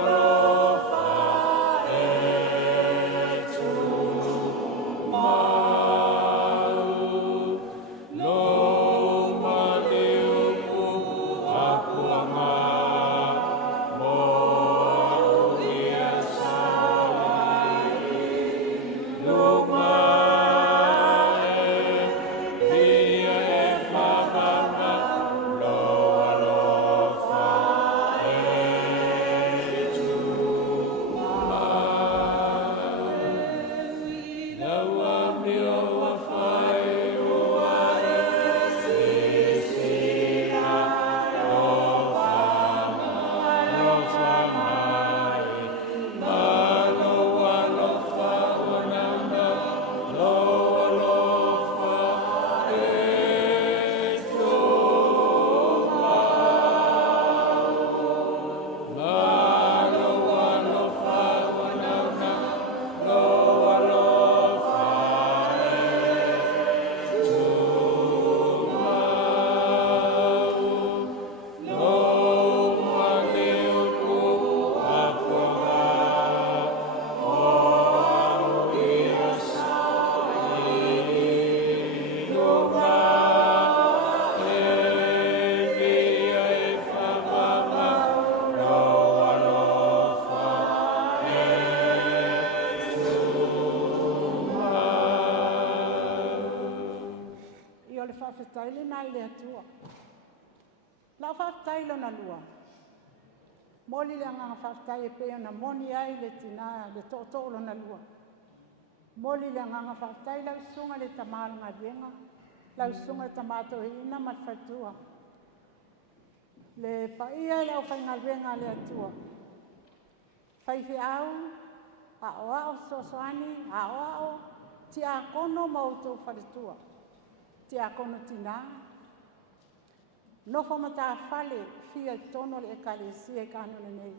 ele nai le atua. La whaftai lona lua. Moli le anga whaftai e peo na moni ai le tina le to lona lua. Moli le anga whaftai lau sunga le tamalunga vienga. Lau sunga le tamato ina matfatua. Le paia lau whainga vienga le atua. Whaifi au, a sosoani, a ti a kono mautou whaletua. Ti a kono tina. Nofo mata fale fia tono le ekalesia e kanone nei.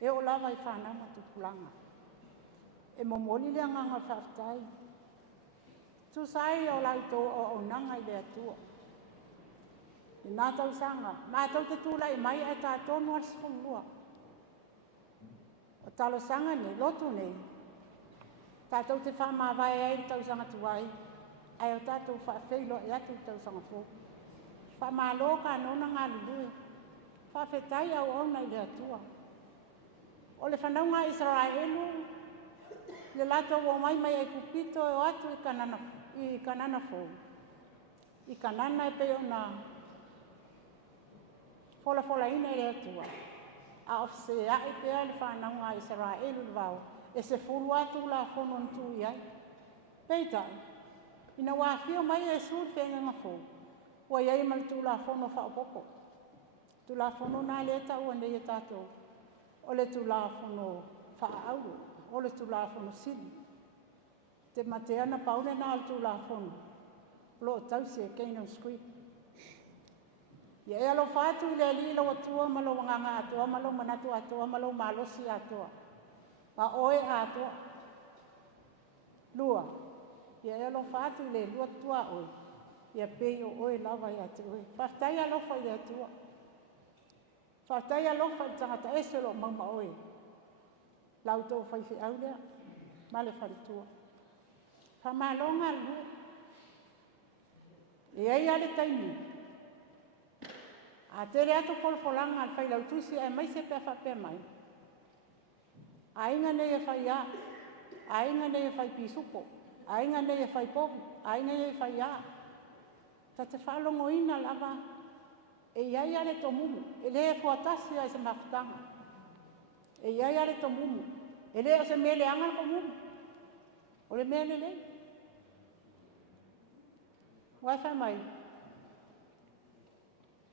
E o lava i whanama tupulanga. E momoli le anganga whaftai. Tu sai o lauto o nanga i le atua. I nā tau sanga. Mā tau te tūla i mai e tā tonu al sifungua. O talo sanga nei, lotu nei. Tātou te whamawai ai tau sanga tuai. Ai o tātou whawheilo e atu tau sanga fō. Whamalo ka nona ngā lului. Whawhetai au ona i le atua. O le whanaunga Israelu. Le lato o mai e kupito e o atu i kanana fō. I kanana e peo na fola ina i le atua. A ofse a e pea le whanaunga Israelu le vau. E se fulu atu la whono ntu i ai. Peitai. Ina wāwhio mai e sūr whenga ngā fō. Wa iai mal tu la whono whaopoko. Tu la whono nā leta ua nei e tātou. O le tu la whono whaauru. O le tu la whono sili. Te mateana paune nā tu la whono. Lo tausi e Canaan Street. Ia e alo whātu i le alila wa tua malo wanganga atua, malo manatu atua, malo malosi atua. Ma oe atua. Lua. Ia e alo whātu i le lua tua oe. Ia pei o oe lava i atu oe. Whaftai alofa i le atua. Whaftai alofa i tangata eselo mauma oe. Lautou whaifi au lea. Male wharitua. Whamalonga lua. E ai ale taimi. A tere ato polfolanga al whai lautusi ai mai se pea whapea mai. A inga nei e whai a. A inga nei e whai pisupo. A inga nei e whai popu. A inga nei e whai a. Ta te whalongo ina lava. E iai ale to mumu. E le e fuatasi ai se mafutanga. E iai ale to mumu. E le o se mele angal ko mumu. O le mele le. Wai mai.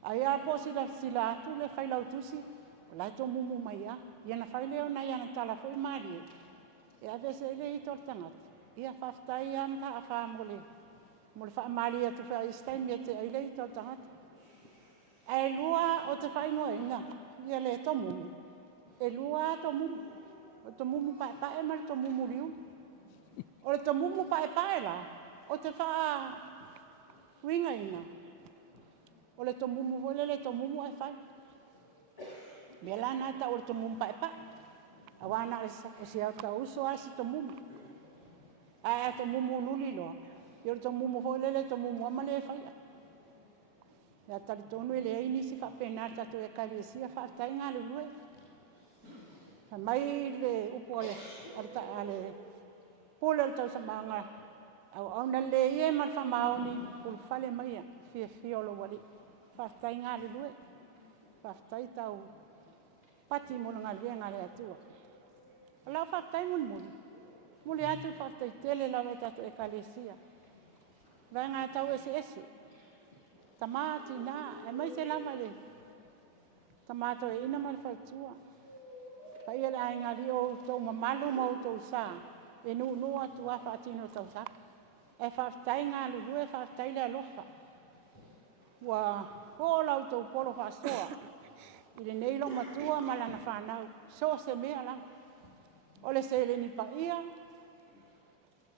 Ai a po sila atu le whai lautusi. O lai to mumu mai a. Iana whai leo na iana tala fwoi maari. E a vese le i tortangata. Ia whaftai am ta a whamole. Mo le whaamari atu wha istai mea te aile i tortangata. E lua o te whai noa inga. Ia le to mumu. E lua to mumu. O to mumu pae ma le to mumu riu. O le to mumu pae la. O te wha winga inga. O le to mumu vole le to mumu ai whai. Mea lana ta o le to mumu pae. Awana o si au ta uso asi to mumu. Ai to mumu nuli loa. Yo to mumu vole le to mumu amale whai. Ya tali tonu ele ai nisi whapena tatu e kalesia whaftai ngā lulue. Mai le upo ale pole le tau sa maanga. Au na le ie man whamaoni ul whale maia fia olo wali. Whaftai ngā lulue. Whaftai tau pati mo ngā lia ngā le atua. Alau whaftai muli. Muli atu whaftai tele lawe tatu e kalesia. Vai ngā tau ese. Tamati nā, e mai se lama le. Tamato e ina man whaitua. Pai ele ai ngā rio tau mamalu mau tau sā. E nu atu a whaatino tau sā. E whaftai ngā lulu e whaftai le alofa. Ua hōlau tau polo whaasoa. I le neilo matua malana whanau. So se mea la. O le se le nipa ia.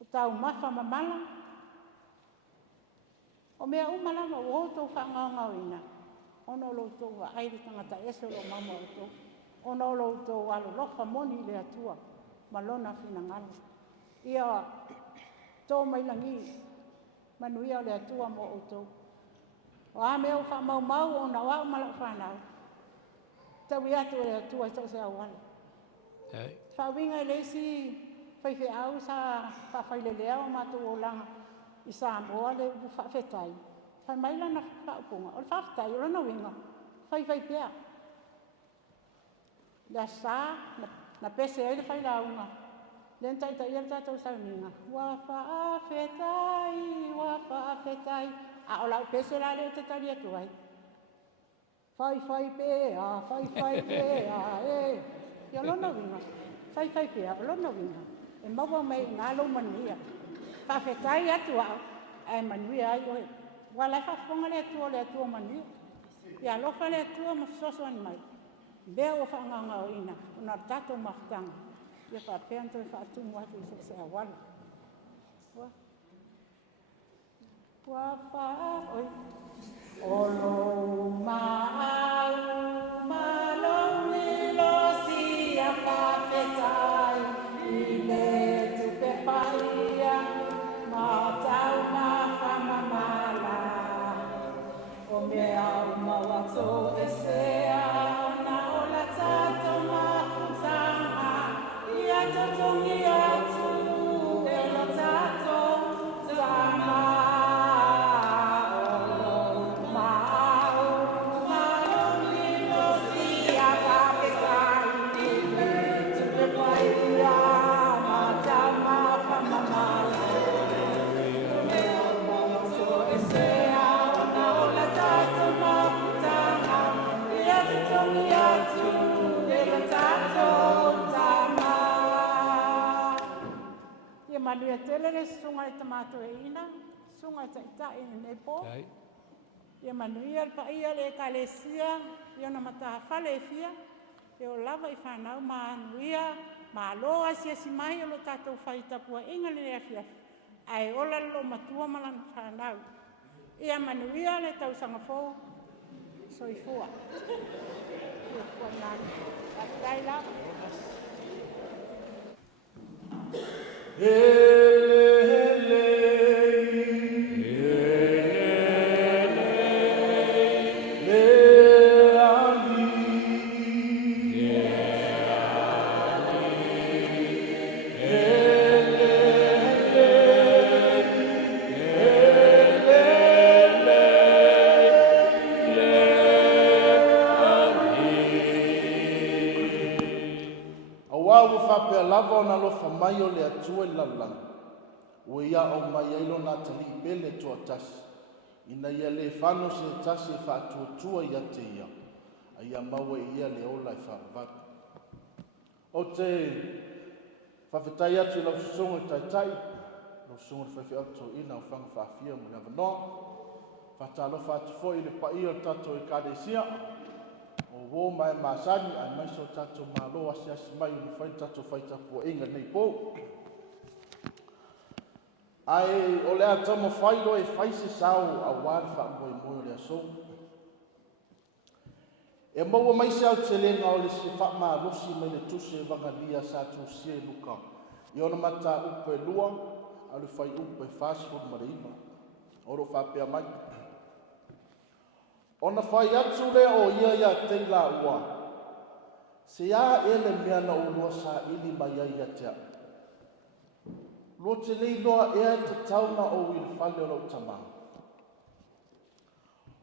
O tau mawha mamala. O mea umalama o tau whangau ina. Ono lo tau wa aire tangata eso lo mama o tau. Ono lo tau alo lofa moni le atua. Malona fina ngalo. Ia tau mai langi. Manuia le atua mo o tau. O a mea uwha mau o na wau malak whanau. Tau i atu le atua tau se awale. Whawinga i leisi whaiwhi au sa whawhaile lea o matu o langa. I Samoa le whawhetai. Whai mai lana whaupunga. O le whaftai o lana winga. Whai pēa. Lea sā, na pese ai le whai launga. Len tai tai ia tātou sauninga. Wa whaafetai. A o lau pese la leo te tari atu ai. Whai pēa, e. Ia lona winga. Whai pēa, o lona winga. E maua mai ngā lau manuia. Whaafetai atu au. Ai manuia ai oe. Wala whaafonga le atua manuia. Ia lofa le atua mawhisoso ani mai. Bea o whaanganga o ina. Una tātou mawhitanga. Ia whaapea anto e whaatumu atu i se awala. Wa oi. Olo mau malo lo sia whaafetai. I le tupe paia. Ma tau ma whamamala. O mea o mawato e sea. Na o la tātou ma whutanga. Ia totongi atu. E la tātou tama. Malu e tele le sunga i tamato e ina, sunga i taita i nepo. Ia manuia pa ia le kalesia, ia na mata fale e fia. E o lava i whanau manuia, ma loa si mai o lo tātou whaitapua inga le afia. Ai ola lo matua malan whanau. Ia manuia le tau sangafo, soifua. Ia kua nani. Atai lava. Lava ona lofa mai o le atua I lalang. Ua ia o mai ailo nā tali I pele tua tasi. Ina ia le whano se tasi e whaatuatua ia te ia. A ia maua ia le ola I whaavatu. O te whawhetai atu I lau susonga I taitai. Lau susonga I whawhi atu ina o whanga whaafia mo le avanoa. Whatalofa atu fo I le pai o tato I kādesia. O wo mai masani ai mai so tato malo asiasi mai ni fai tato fai tapo inga nei po. Ai o le atamo fai lo e fai se sau a wan fa mo le so. E mo mai se au telenga o le se fa ma losi mai le tuse vangalia sa tu sie luka. I ona mata upe lua a le fai upe fast food marima. Oro fa pe mai. Ona fai atu le o ia te la ua. Se a ele mea na ulua sa ili mai ia te a. Lo te lei loa ea te tauna o il fale o lau tamang.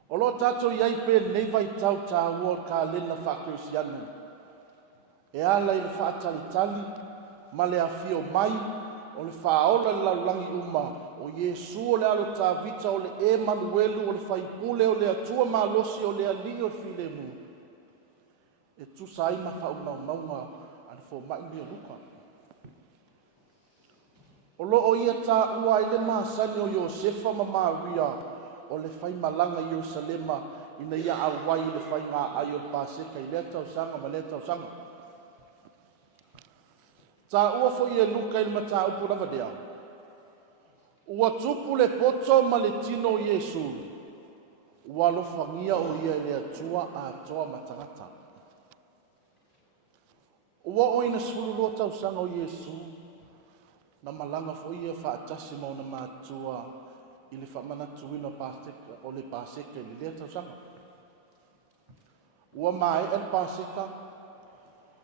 O lo tato iai pe nei vai tau ta ua ka lena whakrisianu. E ala I le whaatalitali, ma le afio mai, o le whaola le laulangi uma. O Yesu o le alo tā vita o le Emanuelu o le whaipule o le atua malosi o le ali o file mu. E tu saima whaunau maunga ane fo mai mea luka. O lo o ia tā ua I le maasani o Iosefa ma Maria o le whai malanga Ierusalema ina ia awai le whai ngā ai o Paseka I lea tau sanga ma lea tau sanga. Tā ua fo ia luka I le mata upu lava dea. Ua tupu le poto ma le tino Yesu. Ua lo fangia o ia le atua a toa matangata. Ua oina sulu lo tau sanga o Yesu. Na malanga fo ia whaatasi ma ona mātua I le whamanatuina Paseka o le Paseka I le tau sanga. Ua mai el Paseka.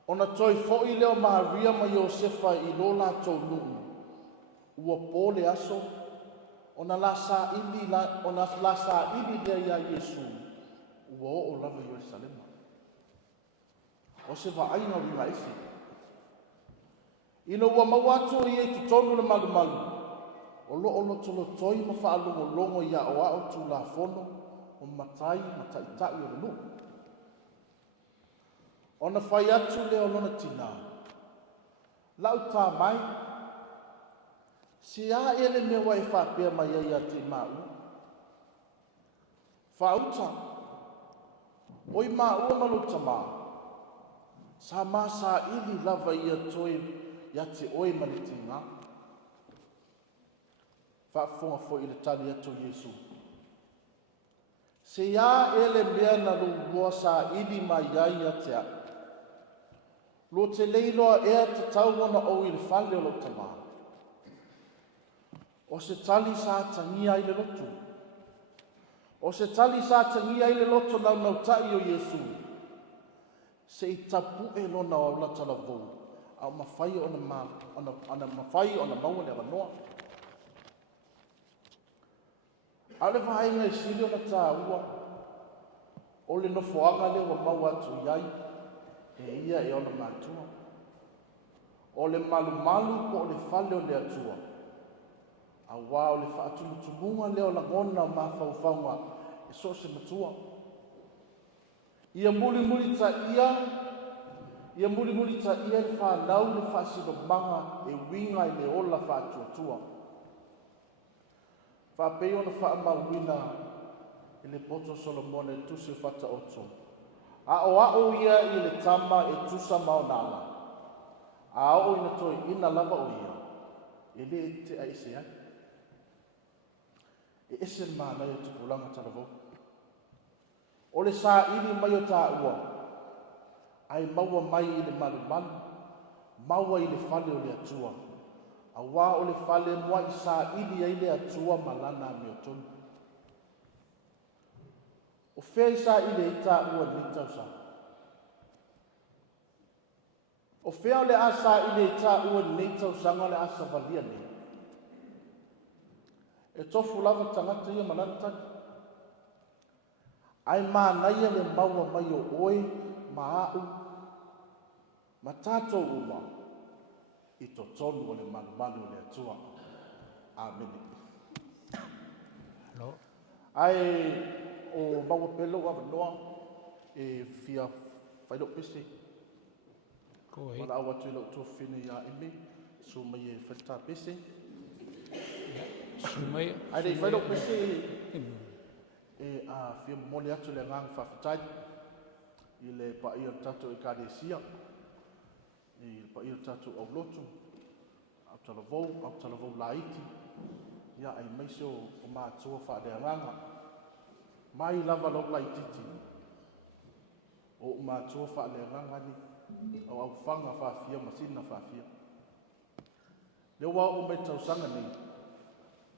Ona toi fo I leo Maria ma Iosefa I lo la tau nuu. Ua pole aso, ona la sa ili lea ia Iesu ua o lava Ierusalema. O se vaaina o inga isi. Ina ua mau atu i e tutonu le malumalu. O lo tolo toi ma whaalongo longo ia o ao tu la fono o matai itai o lu. Ona whai atu leo lona tina. Lau tā mai. Si a ele me wai whapea mai ia te mau. Whauta. Oi mau malu tama. Sa masa ili lava ia toi ia te oi malitinga. Whaafonga fo ile tali atu Iesu. Se ia ele mea na lua sa ili mai ia te a. Lo te leiloa ea te tauana o ile whale o lo tama. O se tali sa tangia ile lotu. O se tali sa tangia ile lotu nau tai o Iesu. Se i tapu e lona o la tala vou. Au mawhai o na mawhai o na maua le wanoa. Ale vahainga e siri o na tā ua. O le nofoanga le wa mau atu iai. E ia e ona mātua. O le malu po o le whale o le atua. A wā o le whaatumutumunga leo la ngona o mawhauwhaunga e so se matua. Ia muli ta ia le whanau le whaasiro manga e winga i le ola whaatuatua. Whapeo na whaamawina i le poto Solomone tusi whata oto. Ao ia i le tama e tusa maonala. Ao ina toi ina lava o ia. E le te aise ai. E ese mana i te pulanga taravau. O le sa ili mai o tā ua. Ai maua mai i le malu. Maua i le whale o le atua. A wā o le whale mua i sa ili ai le atua malana me o tonu. O whea i sa ili i tā ua ni tausa. O whea o le asa ili i tā ua ni tausanga le asa valia ni. E tofu lava tangata ia malana tani. Ai mānaia le maua mai o oe, maau, ma tātou uma, i to tonu o le malu o le atua. Amen. Hello. Ai o maua pelo wa noa e fia whailo pese. Ko hei. Mana awa tui lau tō whine ia ime, so mai e whaita pese. Sumai. Ai rei whailo pese e a fia mole atu le ngang whawhitai i le pa ia tatu i kāresia i le pa ia tatu au lotu au talavou la iti ia ai maise o mātua whaadea nganga mai lava lau la ititi o mātua whaadea nganga ni au whanga whawhia masina whawhia le wā o me tausanga ni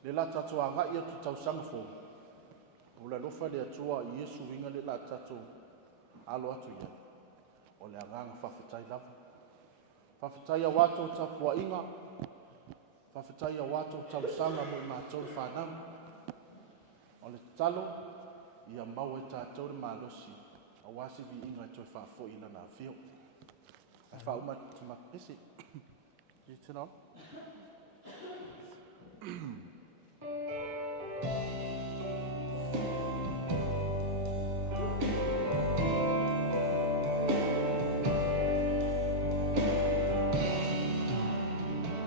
le la tatu a ngai atu tausanga fōu. O le lofa le atua i Iesu inga le la tatu alo atu ia. O le anganga whawhitai lava. Whawhitai a wato tapua inga. Whawhitai a wato tausanga mo i mātou whanang. O le talo i a mau e tātou le mālosi. A wasi vi inga e toi whawho ina nā whio. E whauma tumak pesi. You turn on?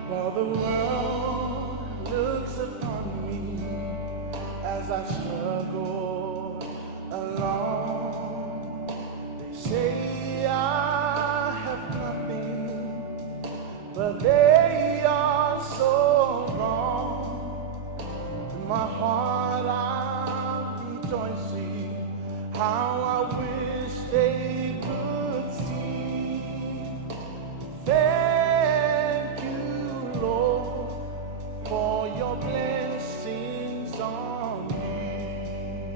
While the world looks upon me as I struggle along, they say I have nothing, but they are so wrong. In my heart I'm rejoicing, how I wish they could see. For your blessings on me.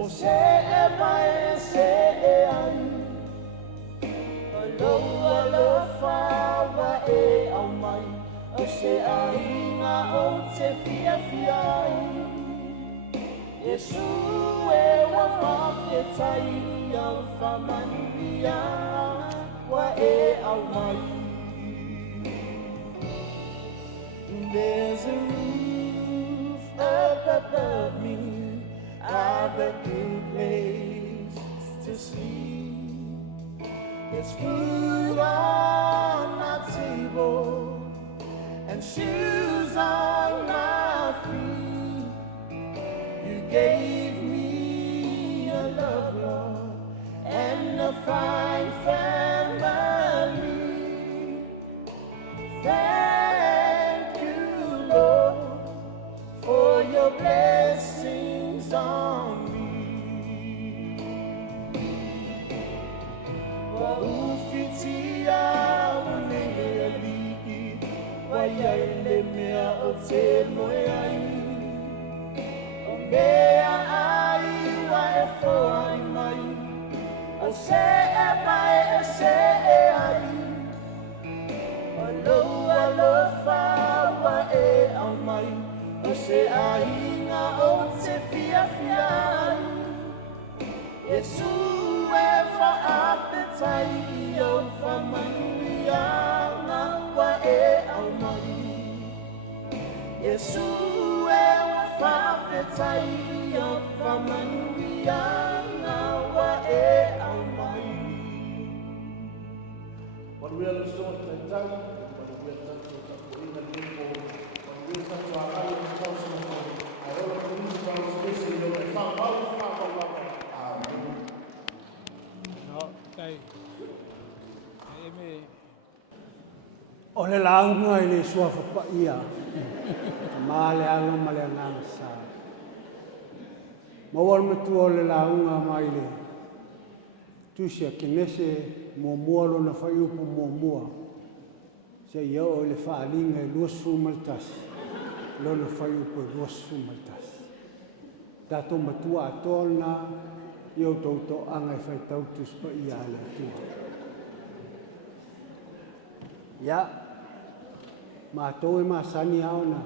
O se e mai se e ai O loa lo whawa e au mai O se ainga o te fia fia ai Yesu e wa whawhetai au whamanuia Wa e au mai There's a roof up above me I've a good place to sleep There's food on my table And shoes on my feet You gave me a love, Lord And a fine family Thank you, Lord For your blessings on me Wa ufitia unele aliki Wa yaile mea o te moe ai O mea ai wa e foa i mai O se e mai e se e ai O loa lo whawa e au mai O se ainga o te fia fia ai Yesu e whaapetai o whamanuia ngā wa e au mai Yesu e whaapetai o whamanuia ngā wa e au mai Manuia le so te tau, manuia tatu o tapu ina limpo, manuia tatu a kai o tau so mo, a rola kuni sa o spese i o e whapau, Amen. No, kai. Ai me O le launga i le sua whapaia. Mā le alo ma le nganga sa. Mawar matua o le launga mai le. Tusia kenese mua mua lo na whai upo mua mua. Se ia o le whaalinga e luasu maltas. Lo na whai upo e luasu maltas. Tato matua atolna i o tauto anga e whai tautus pa ia le atua. Ia, mātou e māsani au na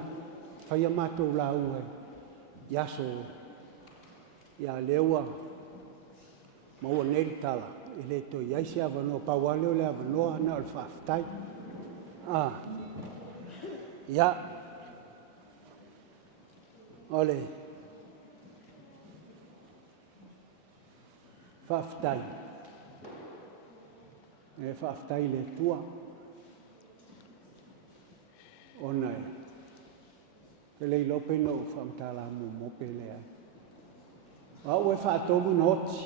whaia mātou lau e yaso ia leua maua neri tala i le to iaisi avanoa pauale o le avanoa na o le whaafitai. Ia, ole whaafitai. E whaafitai le tua. Ona e. Ke lei lope no whaamtala mu mope le ai. Au e whaatomu noti.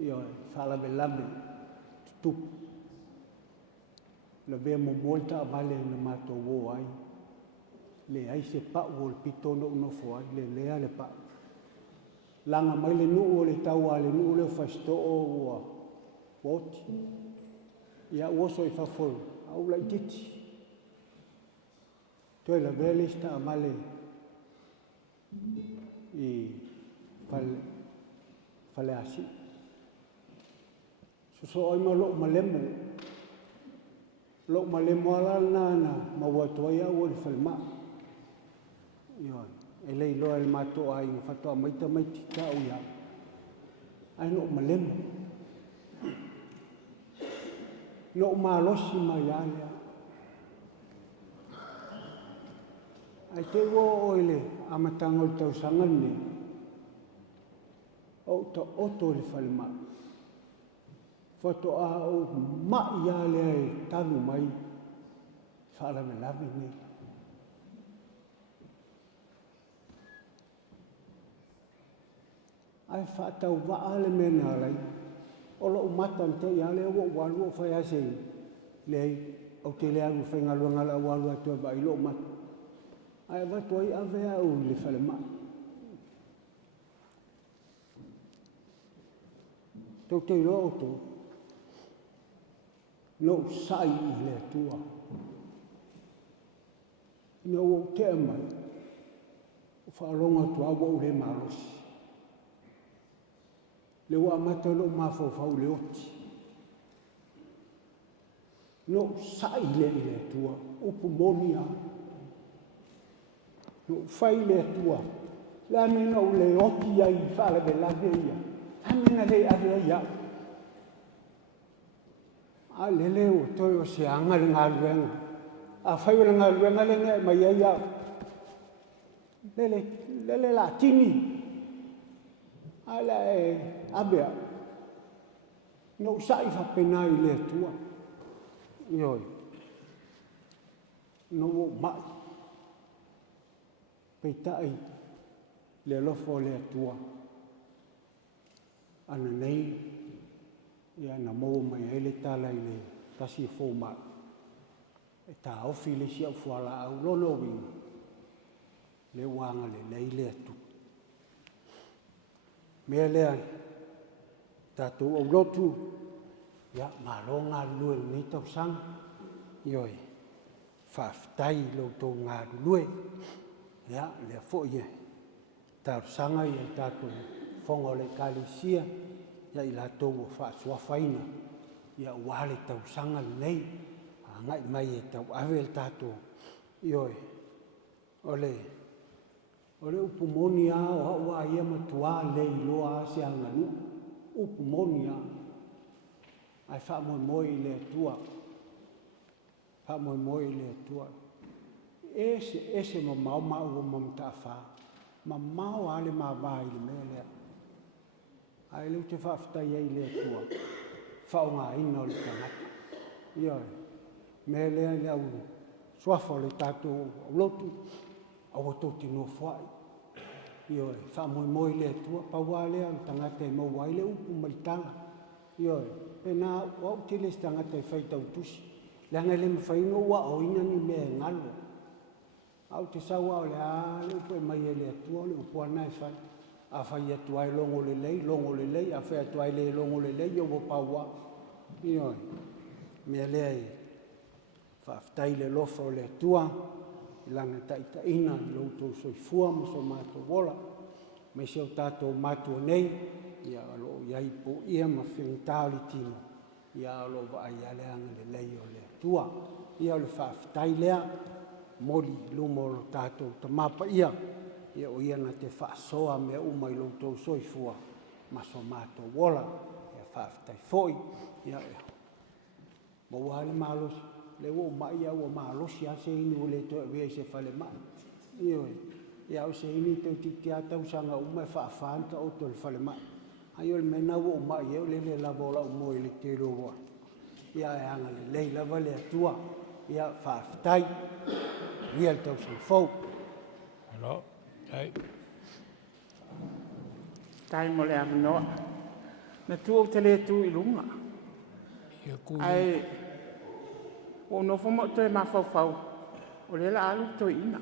Io e whaalawe lame tutupu. Le vea mo molta avale na mātou o ai. Le ai se pa'u o le pitono unofo ai. Le lea le pa'u. Langa mai le nuu o le tau a le nuu le whaisto o ua. Woti. Ia uoso i whafolu. Au lai titi. Toi la vele sta amale I fale asi. So ai ma lo malemo. Lo malemo ala na maua toia o le falma. Io e lei lo el mato ai fatto maita maiti tau ia. Ai no malemo. No malosi mai ia. Ai te wo oile amatanga o tau sangane. O ta oto le falma. Foto a o ma ia le ai tanu mai. Fala me lave ne. Ai fata o va ale mena lai. O lo mata te ia le o walu o fai ase. Le o te le alu fenga luanga la walu atu ba I lo mata. Ai va toi avea o le falema. Tau te roto. No sai I le tua. No o te mai. O whaalonga tua o le marosi. le ua mata lo mafofau le oti. No sai le tua, upu monia. No fai le tua. La mena o le oti ai fale be la veia. Amena le ave ia. A lele o toi o se anga le ngaluenga. A fai o le ngaluenga le ne mai ia. Lele la tini. Ala e abea. No sai fa penai le tua. Ioi. No o mai. Peitai le lofo le tua. Ana nei ia na mo mai ele tala ile tasi fo mai. E ta ofi le sia fuala au lolo winga. Le wanga le le atu. Mea lea tatou au lotu ia malonga lue ni tau sang ioi whaftai lo tau ngā lue ia lea fo ia tau sanga ia tatou whonga le kalisia ia i la tau o whaasuafaina ia wale tau sanga nei ngai mai e tau awe le tatou ioi ole upu moni a o haua ia matua le iloa se anganu upu moni a ai wha moi le tua wha moi le tua ese ma mau o mamta wha ma mau ale ma vai le mea lea ai leu te whaftai ei le tua wha o ngā ina o le tangata ioi mea lea le au suafo le tatou lotu au tō tino whai. Ioi, wha moi le tua, paua lea, tangata e mau wai le upu maritanga. Ioi, pena, wau te les tangata e whai tau tusi. Leanga le mwhaino ua o ina ni mea ngalo. Au te sawa o le upu e mai e le tua, le upu ana e whai. A whai atu ai longo le lei, a whai atu ai le longo le lei, o paua. Ioi, mea lea e, whaftai le lofa o le tua, langa taita ina loutou soifua ma so mātou wola mai se o tātou mātua nei ia alo iai po ia ma whingtāli tino ia alo wa ai aleanga le lei o le tua ia o le whaafitai lea moli lumo lo tātou ta mapa ia o ia na te whaasoa mea umai loutou soifua ma so mātou wola ia whaafitai foi ia ma wale malosi le wo mai au ma lo sia se ini le to we se fale mai io ia o se ini te ti ata usanga uma fa fanta o to fale mai ayo me na wo mai eu le la bola o mo le te lo ia anga le la vale tua ia fa tai ia to se fo Hello. Hey. Tai mo le avno. Na tu o te le tu i lunga. Ia ku. Ai o no fo mo te mafau. O le la alu to ina.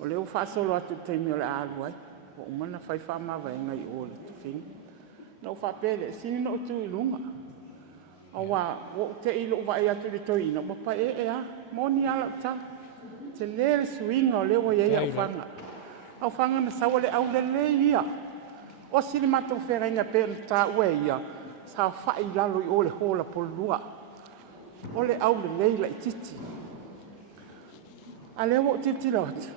O le o fa solo atu te mi o le alu ai. O mana fai fa ma vai ngai o le tu fin. No fa pele sini no tu i lunga. Awa o te ilo vai atu le to ina. Mo pa e a moni ala ta. Te le swinga o le o ia o fanga. Au fanga na sawa le au le ia. O sini matou ferenga pe ta ue ia. Sa fa i lalo i o le hola polua. O le au le leila i titi. A le o titi lot.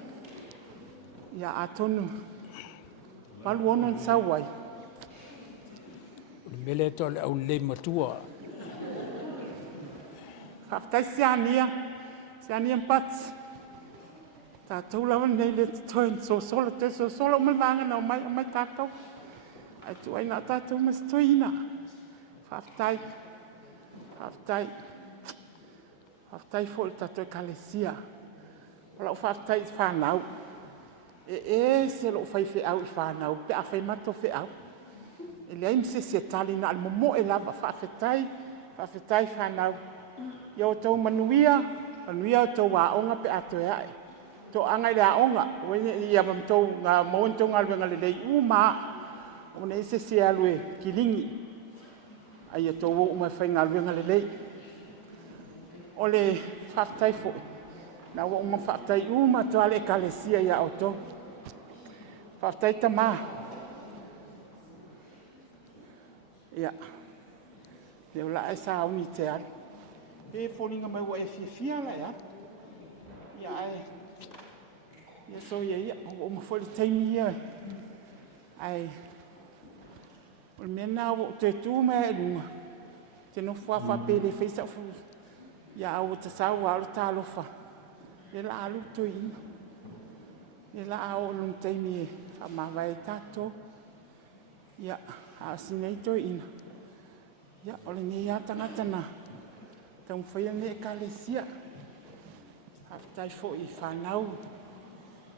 Ia atonu. Malu ono sawai. Mele to le au le matua. Haftai siania pats. Ta tulawan nei le toin so solo malvanga na mai tato. Ai tu ai na tato mas toina. Haftai fol tato kalesia. Ola haftai whanau. Se lo fai fe au whanau pe a fai mato fe au. E le aim se tali na al momo e lava whafetai whanau. Ia o tau manuia o tau waonga pe ato e ai. To anga le aonga, ia mam tau ngā mauntau ngā luenga le lei uma. O nei se alue kilingi. Ai tau o uma whai ngā luenga le lei. O le whaftai fo. Na o uma whaftai uma to ale kalesia ia o tau. Whaftai ta mā. Ia. Le ola e sa uni te al. E folinga mai wa e fia la ia. Ia e. Ia so ia o mo foli taimi ia. Ai. O mena o te tu me e lunga. Te no fua pele feisa fu. Ia o te sa wa o talo fa. E la alu to ina. E la o lung taimi e. Fa ma vai tato. Ia a sinei to ina. Ia o le nei tangata na. Tau whaia ne e kalesia. Haftai fo i whanau.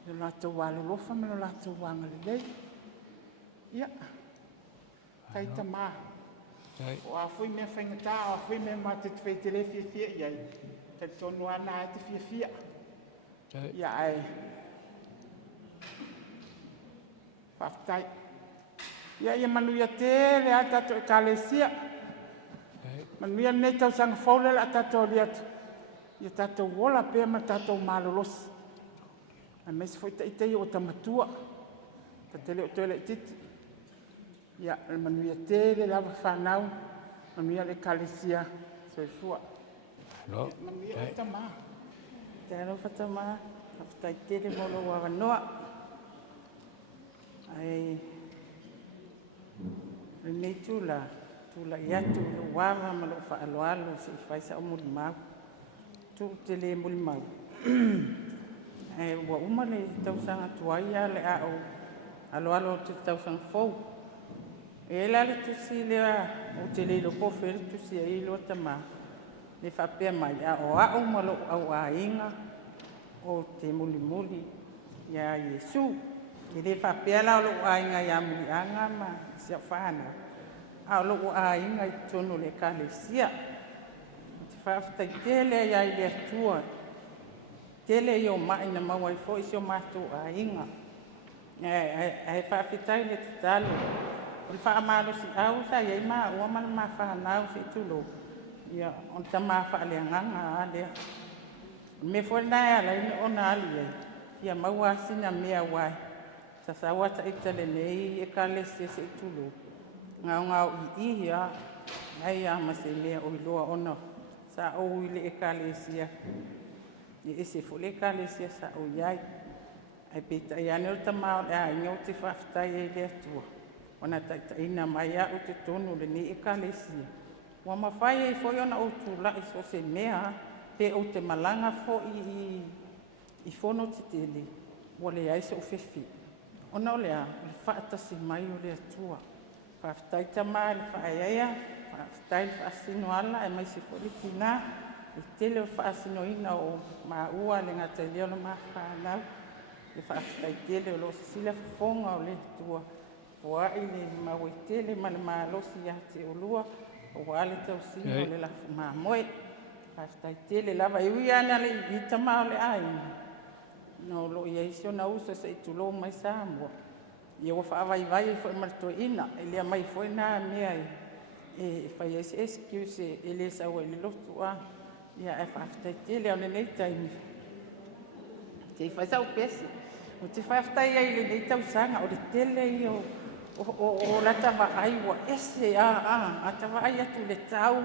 Le lato wale lofa me le lato wanga le lei. Ia. Taita maa. O a fui mea whaingata, o a fui mea ma te whaitele fia iai. Te tonu ana e te fia. Ia ai. Haftai. Ia ia manuia te le a tato e kalesia. Manuia nei tau sanga faule la tato liat. Ia tato wola pia ma tato malolosi. A mesi foi taitei o tamatua. Ta tele o tele titi. Ia le manuia te le lava whanau. Manuia le kalesia. So sua. Manuia le tama. Te aro whatama. Haftai te le molo wa wanoa. Ai. Le nei tula iatu lo wawa ma lo whaaloalo se whaisa o muli mau. Tu te le muli mau. E ua uma le tausanga tuaia le a o aloalo te tausanga fau. E la le tusi lea o te le lo kofe le tusi a ilo tama. Le whapea mai a o ma lo au a inga o te muli ia Yesu. E le whapea la o lo a inga ia muli anga ma sia whana. A lo a inga I tono le kalesia. Te whaftai tele ia I le atua. Tele I o mai na mawai fo I sio mātou a inga. E whawhitai le te talo. O le whaamaro si au sa iei maa ua mana maa whanau si tulo. Ia on ta maa whaale nganga a lea. Me fo nai ala ina ona ali iei. Ia maua sina mea wai. Ta sawata itale nei e kalesia si tulo. Ngau I ia. Ai a ma se lea o iloa ona. Sa o ile e kalesia. I ese fo le kalesia sa o iai. Ai peta ia ne o tamao le a inga o te whaftai e le atua. Wana taita ina mai a o te tonu le ne e kalesia. Wa mawhai e fo iona o tula I so se mea. Pe o te malanga fo I fono te tele. Wa le ai se o fefi. Ona o lea, le whaatasi mai o le atua. Whaftai tama le whaeaia. Whaftai le whaasino ala e mai se fo le tina. Le tele o whaasino ina o maua le ngata leo na maa whanau. Le whaaftai tele o lo sila fonga o le tua. Wa I le maui tele ma le maa losi a te olua. O wale tau sino le la maa moe. Whaaftai tele lava iwi ana le ita maa o le aina. No lo ia isio na usa se itulo mai Samoa. Ia wa whaawai fo marto ina. E lea mai fo na mea e whai excuse e le sa ua le lotu a. Ia e whaaftai tele au le nei taimi. Te whai sau pesi. O te whaaftai ai le nei tau sanga o le tele I o la tawa ai wa ese a tawa ai atu le tau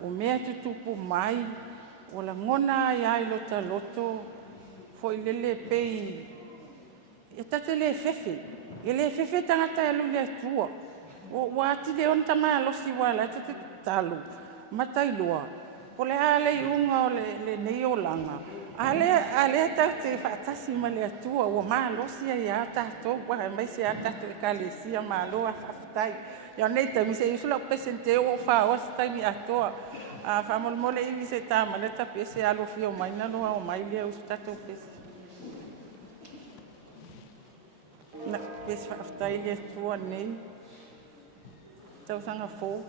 o mea tutupu mai o la ngona ai lo ta loto foi lele pei e tate le fefe ele fefe tangata e lu le tua o wati le on tama lo si wala tate talu matai loa o le ale unga o le nei o langa ale tate fatasi ma le tua o ma lo si ia tato wa mai se tato e kalesia ma lo a fatai ia nei ta mi se isula presente o fa o sta mi atoa a famol mole I mi se tama le ta pese alo fio mai na no o mai le o tato pese na pese fatai le tua nei tau sanga fo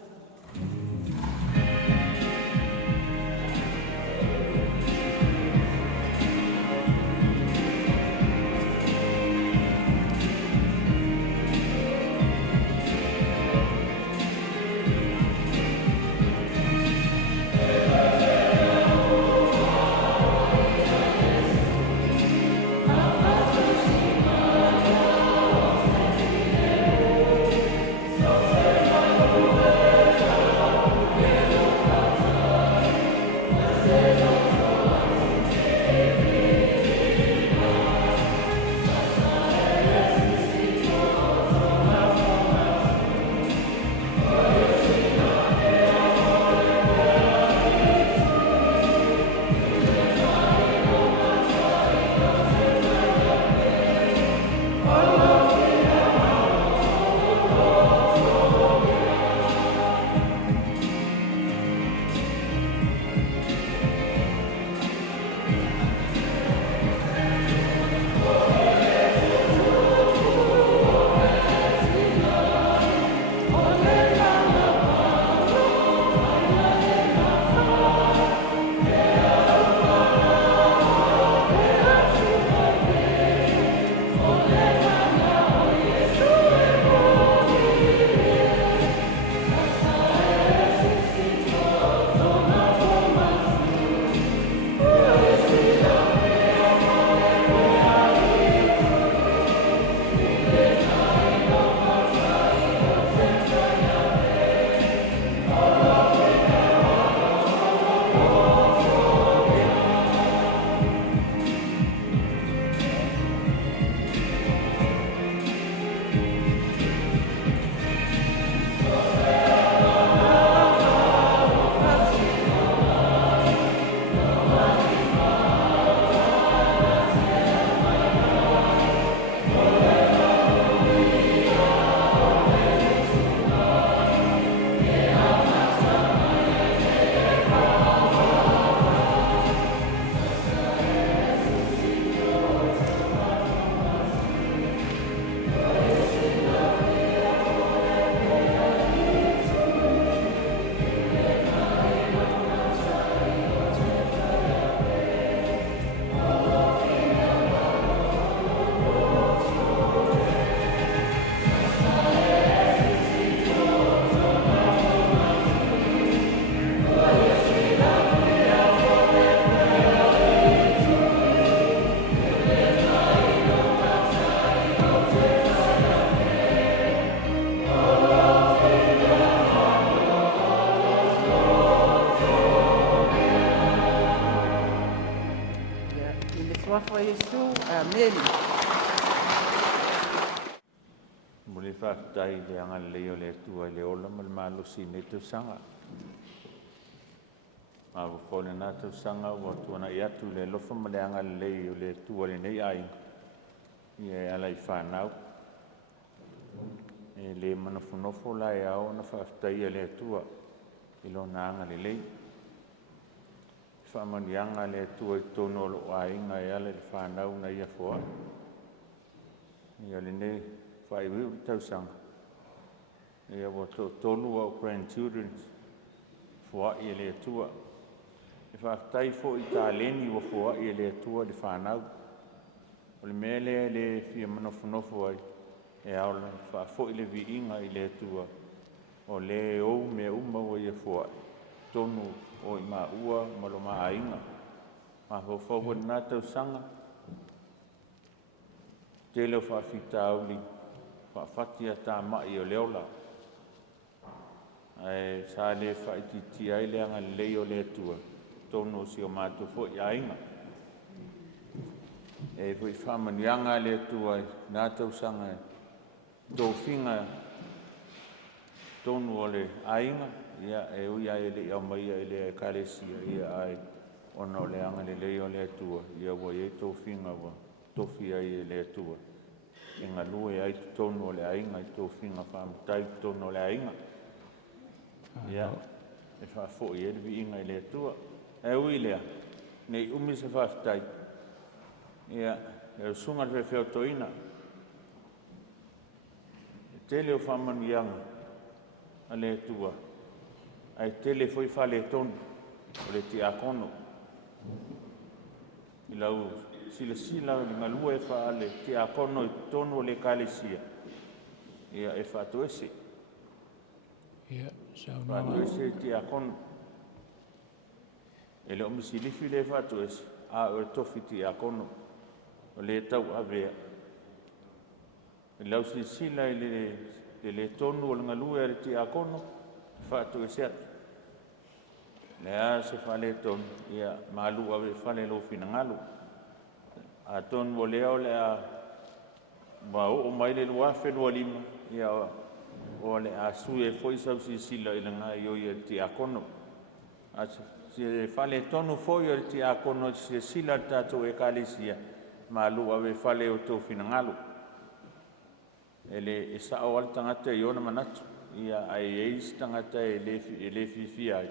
Oh suafo Iesu. Amen. Muli whaatai le anga leo le tua le ola ma le malusi ne te sanga. Ma wafone na te sanga wa tuana i atu le lofa ma le anga leo le tua le nei ai. Ia e ala i whanau. E le manafunofo la e ao na whaatai le tua. Ilo na anga le lei. Whamanianga le tua i tono lo ainga e ala le whanau na ia foa. Ia le nei. Whai wiu tausanga. Ia wa tonu au grandchildren. Fua i le tua. E whaatai fo i tā leni wa fua i le tua le whanau. O le mele le fia manofonofo ai. E aola wha fo i le vi inga i le tua. O le ou me uma wa ia fua. Tonu o i maa ua malo maa inga. Ma ho fo na tausanga. Tele wha fita au li. Whaafatia tā mai o leola. Ai sa le whaititi ai leanga leo le tua. Tono si o mātou fo i ainga. E fo i whamanianga le tua nā tausanga. Tō whinga tonu o le ainga. Ia e ui ai le au mai ai le kalesia. Ia ai ona o le anga le leo le tua. Ia wa i tō whinga wa tofi ai le tua. E ngā lue ai tonu o le ainga i tō whinga whaamtai tonu o le ainga. Ia, e whaafo i elvi inga i le tua. E ui lea, nei umi se whaaftai. Ia, e usunga le wheo toina. E tele o whamanianga a le tua. Ai tele foi whale tonu o le ti akono. I lau sila ni malua e whaale te akono i tono le kalesia. Ia e whaatuese. Ia, saunanga. Whaatuese te akono. E le omisi lifi le whaatuese. A o tofi te akono. O le tau avea. E lau sila i le tono o le ngalua e te akono. Whaatuese atu. Lea se whale tono. Ia malu ave whale lo fina ngalu. A ton wo leo le a ma o mai le lua whenua lima ia o le a sue foi sau si sila i langa i o ia ti akono. A se whale tonu foi o ti akono se sila tato e kalisia ma lua we whale o tō whinangalo. E le e sa o al tangata i ona manatu ia ai eis tangata e le fifia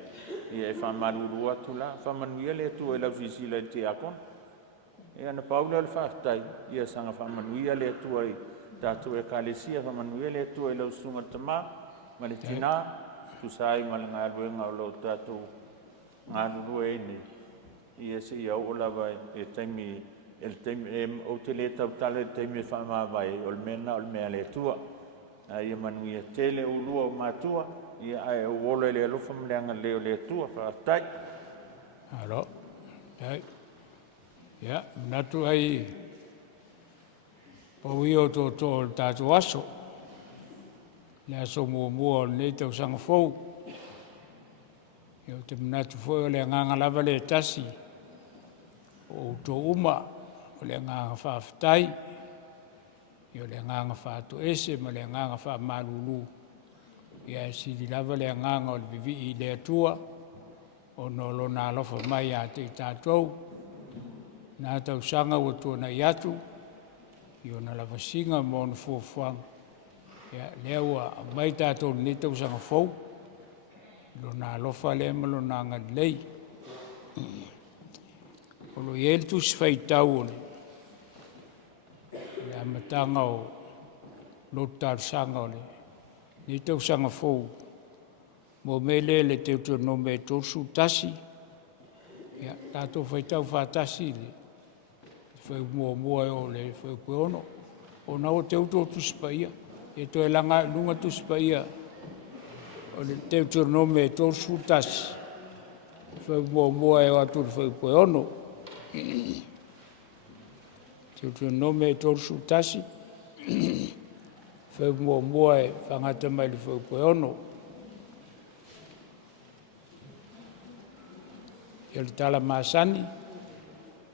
ia e whamarurua tula whamanuia le tu e lau si sila i ti akono. E ana paula le whaatai, ia sanga whamanuia le atua i tātou e kalesia, whamanuia le atua i lau sunga tamā, ma le tina, tu sai ma le ngā ruenga o lau tātou ngā rurua e ni. Ia se ia o lawa e taimi, o te le tau tala e taimi e whamawai, o le mena o le mea le atua. Ia manuia tele o lua o mātua, ia ai o wola le alofa mleanga leo le atua, whaatai. Alo, tai. Ia, natu ai o i o tō tātou aso. Le aso mua nei tau sanga fau. Ia o te manatu fau o le nganga lava le tasi. O tō uma o le nganga whaafitai. Ia o le nganga whaatu ese ma le nganga whaamalulu. Ia e siri lava le nganga o le vivi i le atua. O nolo nā lofa mai a te tātou. Nā tau sanga o tōna i atu, i o na lava singa mō na fuafuanga. Ia lea ua mai tātou ni tau sanga fau, lo nā lofa lea malo nā ngadilei. O lo iel tu si whai tau o le. Le amatanga o lo tāru sanga o le. Ni tau sanga fau, mō mele le teu tō no me tōsu tasi. Ia tātou whai tau whātasi le. Whai mua o le whai koe ono. O nā o teu tō tusipaia. E toi langa lunga tusipaia. O le teu tō no me tōsu tasi. Whai mua e o atu whai koe ono. Teu tō no me tōsu tasi. Whai mua e whangata mai le whai koe ono. Ia le tala māsani.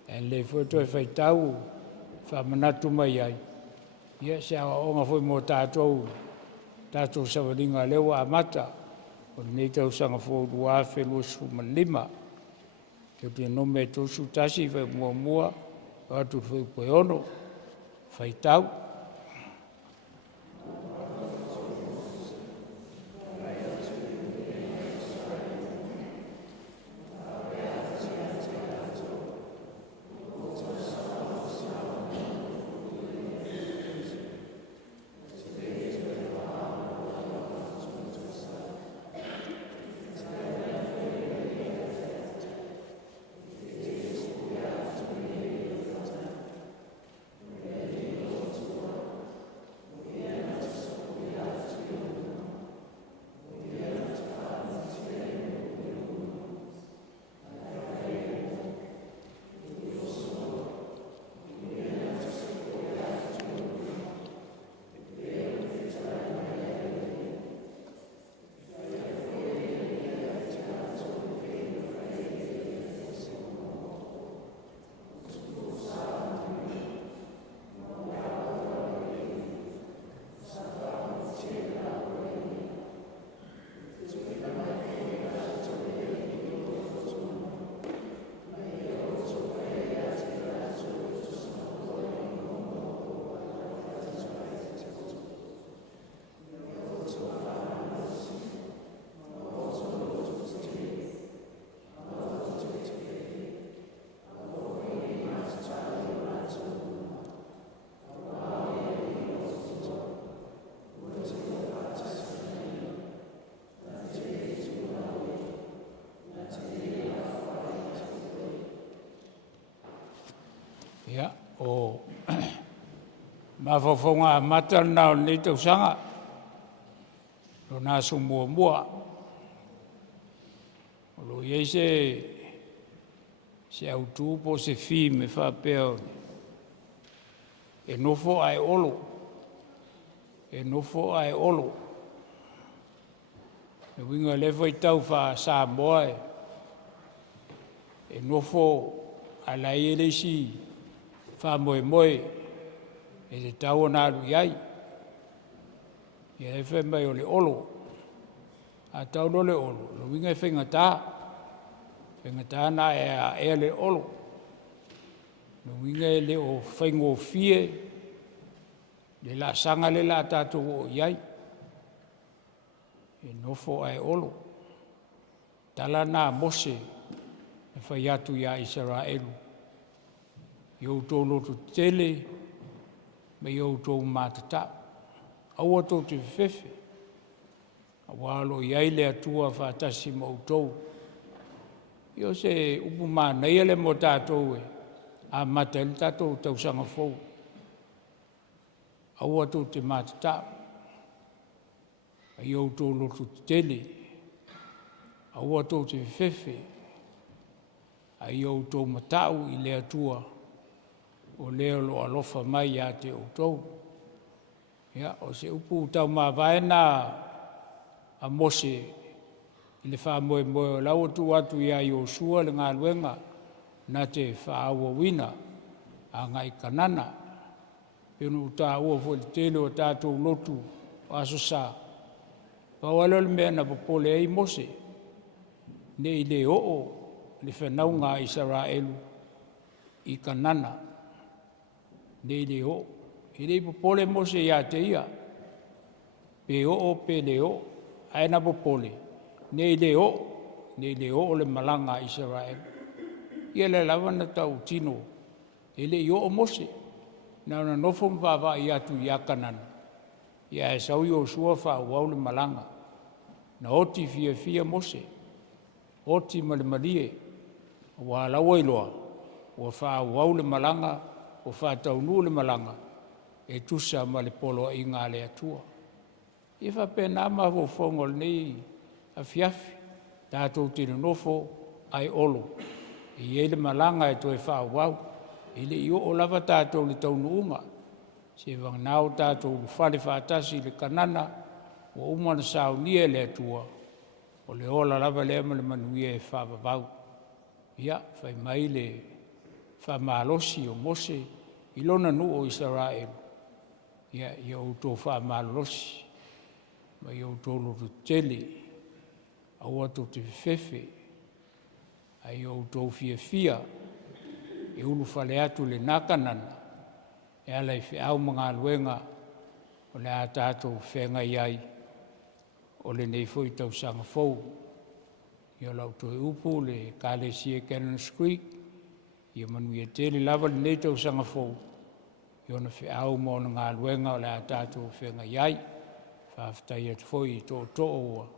e le foto e whaitau, whamanatu mai ai. Ia se awa onga fwoi mō tātou sawaringa lewa a mata, o nei tau sanga fō rua whenua suma lima, te te nome tōsu tasi whai mua, watu whai koe ono, whaitau. Ia, o mawhawhonga mata nao nei tau sanga. Lo nā so mua. O lo iei se autu po se fi me whapea e nofo ai olo. E nofo ai olo. E winga lewa i tau wha sa moa e nofo ala i eleisi wha moe e te tau nāru iai. Ia e whai mai o le olo. A tau no le olo. Lo winga e whengatā. Whengatā na e le olo. Lo winga e le o whaingo fie. Le la sanga le la tātou o iai. E nofo ai olo. Tala nā mose e whai atu ia Israelu. Iou tō lotu tele, me iou tō mātata. Aua tō te whewhe. A wālo iai le atua whātasi mautou. Io se upu mā nei ale mo tātou e. A mata ili tātou tau sanga fōu. Aua tō te mātata. A iou tō lotu tele. Aua tō te whewhe. A iou tō matau i le atua. O leo lo alofa mai a te outou. Ia, o se upu tau mā vaena a mose i le wha moe o lau atu ia i o sua le ngā luenga na te wha aua wina a ngai kanana. Penu ta ua fo le tele o tātou lotu o aso sa. Pawalo le mea na popole ei mose ne i le oo le whanau ngā Israelu i kanana. Nei le o. I rei popole mose ia te ia. Pe o pe le o. Aena popole. Nei le o. Nei le o le malanga Israel. Ia le lawana tau tino. E le i o mose. Nau na nofo mwhawa i atu i akanana. Ia e sau i o sua wha uau le malanga. Na oti fia mose. Oti malie. Wa lawa iloa. Wa wha uau le malanga. O whātau nu le malanga, e tusa ma le polo i ngā le atua. I whapena ma ho whongol nei a fiafi, tātou tino nofo ai olo. I e le malanga e toi whāwau, i le i o lava tātou le taunuunga. Se wang nao tātou le whale whātasi le kanana, o umana sao nia le atua, o le ola lava le ama le manuia e whāwau. Ia, whai mai whaamalosi o Mose i lona nu o Israel. Ia o tō whaamalosi, ma i o tō loru tele, au atu te whewhe, ai o tō fia, e ulu whale atu le nākanana, e alai whiau mga luenga, o le a tātou whenga iai, o le nei fwoi tau sanga fau. I o lau toi upu le Kalesia Cannons Creek, i o manu i tele lava le nei tau sanga fau. I o na whiau mo na ngā luenga o le a tātou whenga iai, whawhatai atu fwoi i tō ua.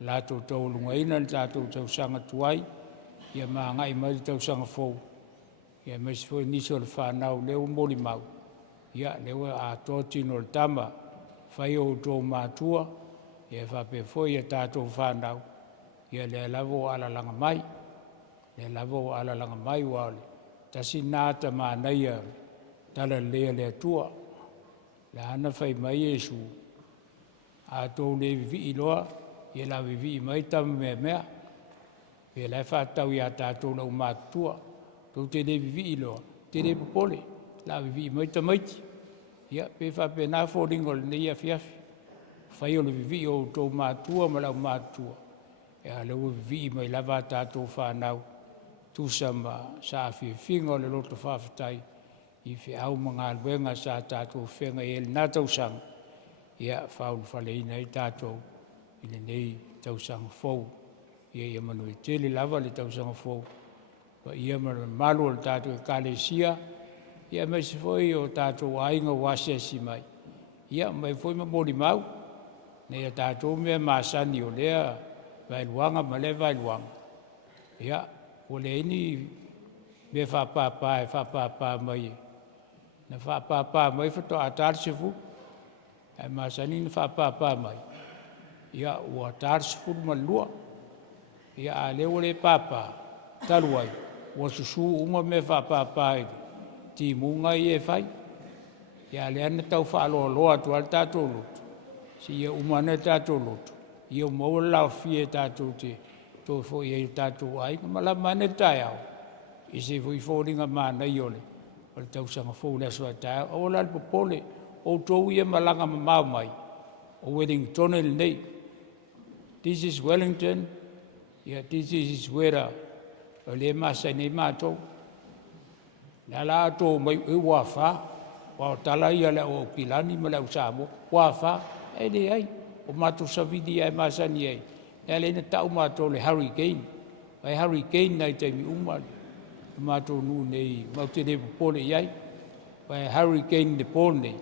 Lātou tau lunga ina le tātou tau sanga tuai, i a maa ngai mai tau sanga fau. I a maisi fwoi niso le whanau leo moli mau. Ia leo a tōtino le tama, whai o tō mātua, ia whape fwoi a tātou whanau. Ia le lavo ala langa mai, le lavo ala langa mai wale. Tasi nāta maa naia, tala lea lea tua. Le ana whai mai Jesu, a tō le vivi loa, ia la vivi mai tamu mea. Ia le whatau i a tātou lau mātua, tō te le vivi loa, te le popole. La vivi mai tamaiti. Ia, pe whape nā fōringo le nei a fiafi. Whai o le vivi o tō mātua ma lau mātua. Ia le ua vivi mai lava tātou whanau. Tūsa ma sa whiwhinga o le loto whawhatai. I whiau mga luenga sa tātou whenga e le nā tausang. Ia, whaulu whale ina i tātou. I le nei tausang fau. Ia manu i tele lava le tausang fau. Ia manu malu o le tātou e Kalesia. Ia mai se foi o tātou ainga wasesi mai. Ia mai foi ma mori mau. Nei a tātou mea masani o lea vailuanga ma le vailuanga. Ia, o le ini me whapapa mai. Na whapapa mai whato a tarsifu. E masani na whapapa mai. Ia, o a tarsifu ma lua. Ia a leo le papa taluai. O susu uma me whapapa ini. Ti munga i e whai. Ia le ana tau whaaloa loa tu al tātou lotu. Si ia umana tātou lotu. Ia umaua lau fie tātou te tō fo i e tātou ai. Mala mane tai au. I se fo i fōringa mana i ole. O le tau sanga fōu le soa tai au. O la popole. O tōu ia malanga mamau mai. O Wellington el nei. This is Wellington. Ia this is where o le masa nei mātou. Nā la tō mai e wawha, wao tala ia le o Pilani ma le au Samoa, wawha, e le ai, o mātou savidi ai masani ai. Nā le ina tau mātou le hurricane, vai hurricane nai taimi umari, mātou nu nei mau te le pole iai, vai hurricane le pole nei,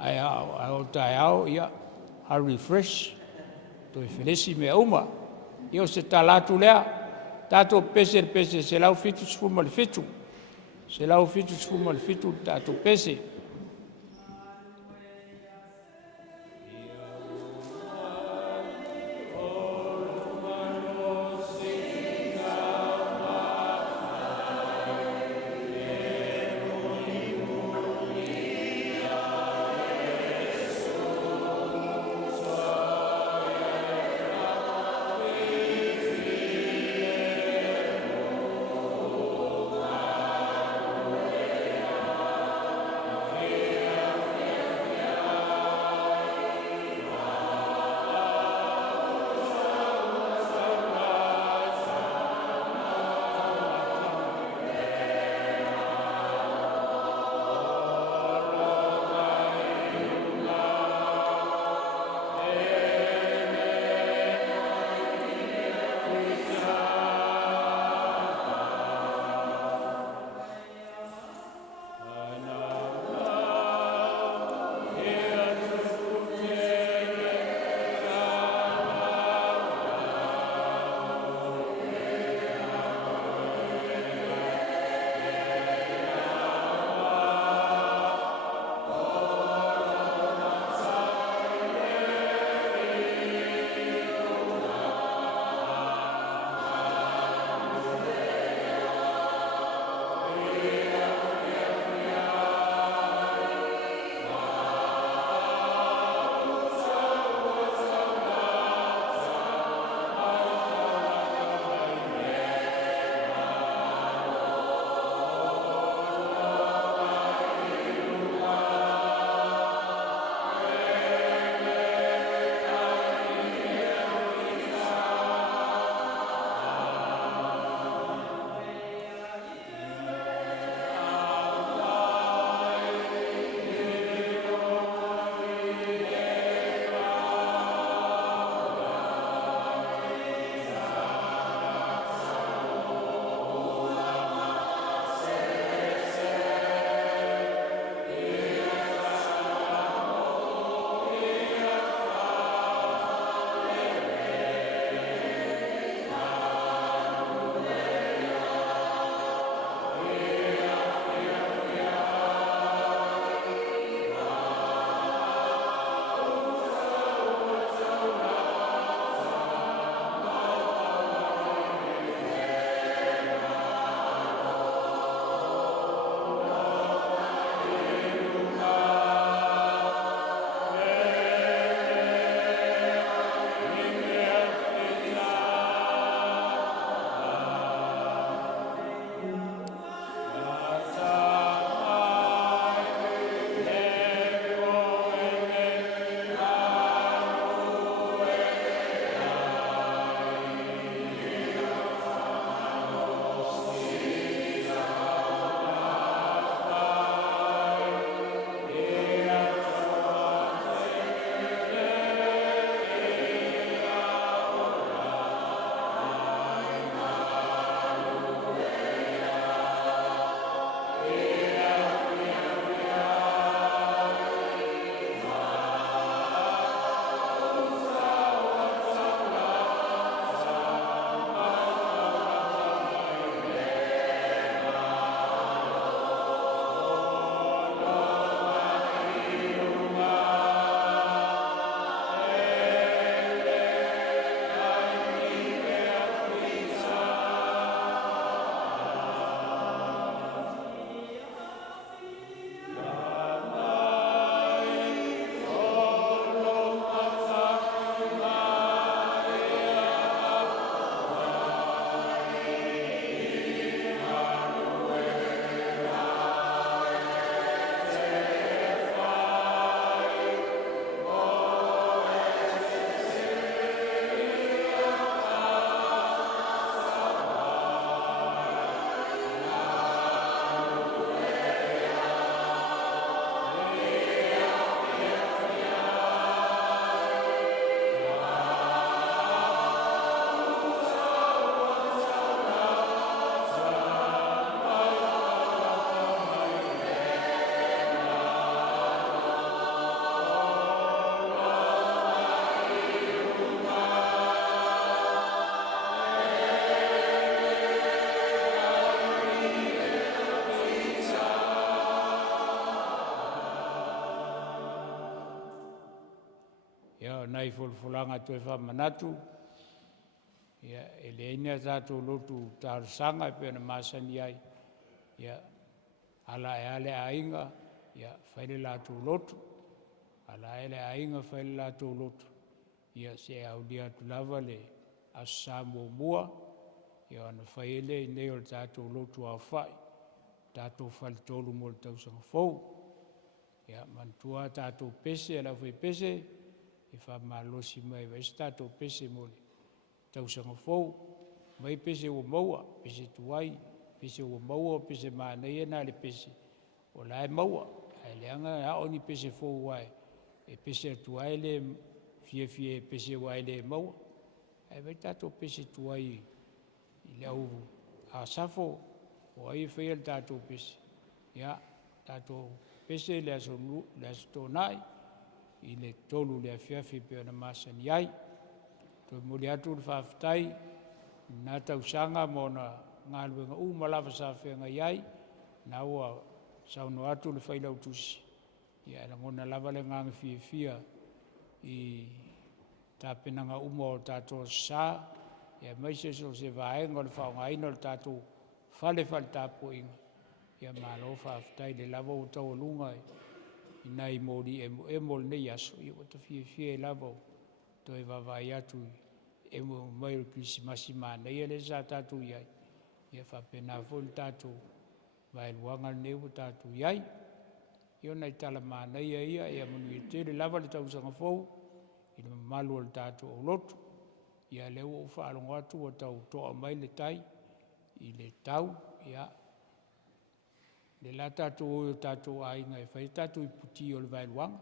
ai o tai au ia, hurry fresh, to e whenesi me uma, ia o se talatu lea, tātou pese se lau fitu sfuma le fitu, se lau fitu sfuma le fitu tātou pese. Ia nai fulfulanga tu e whamanatu. Ia e le ina tātou lotu tārsanga e pēna māsani ai. Ia ala e ale ainga, ia whaile lātou lotu. Ala ele ainga whaile lātou lotu. Ia se au dia tu lava le asa mua. Ia ana whaile i neo le tātou lotu au whai. Tātou whale tolu mo le tausanga fau. Ia mantua tātou pese, ala whai pese. E wha malosi mai wa isi tātou pese mo le tausanga fau. Mai pese o maua, pese tuai. Pese o maua, pese mānei na le pese. O lai maua, ai leanga hao ni pese fau wai. E pese tuai le fie pese wai le maua. Ai vai tātou pese tuai i le au a safo. O ai whaia le tātou pese. Ia, tātou pese le aso tonai. I le tolu le afiafi pe ona masani ai. To muli atu le whawhitai. Nā tausanga mo na ngā luenga malawa sa whenga iai. Nā ua sauno atu le whailau tusi. Ia la ngona lava le nganga fia I tāpenanga o tātou sa. Ia maise so se vaenga le whaongaina le tātou whale tāpo inga. Ia mālo whawhitai le lava o tau lunga I nai mori e mol nei aso. Ia wata fia lava o to e vavai atu e mo mai o Krismasi mānei e le sa tātou iai. Ia whapena fōn tātou vai luanga neu o tātou iai. Ia nei tala mānei e ia manu I te le lava le tausanga fōu. I le malu o le tātou o lotu. Ia leo o whaalongo atu o tau toa mai le tai. I le tau, ia. Le la tātou o tātou ainga e whai tātou I puti o le vai luanga.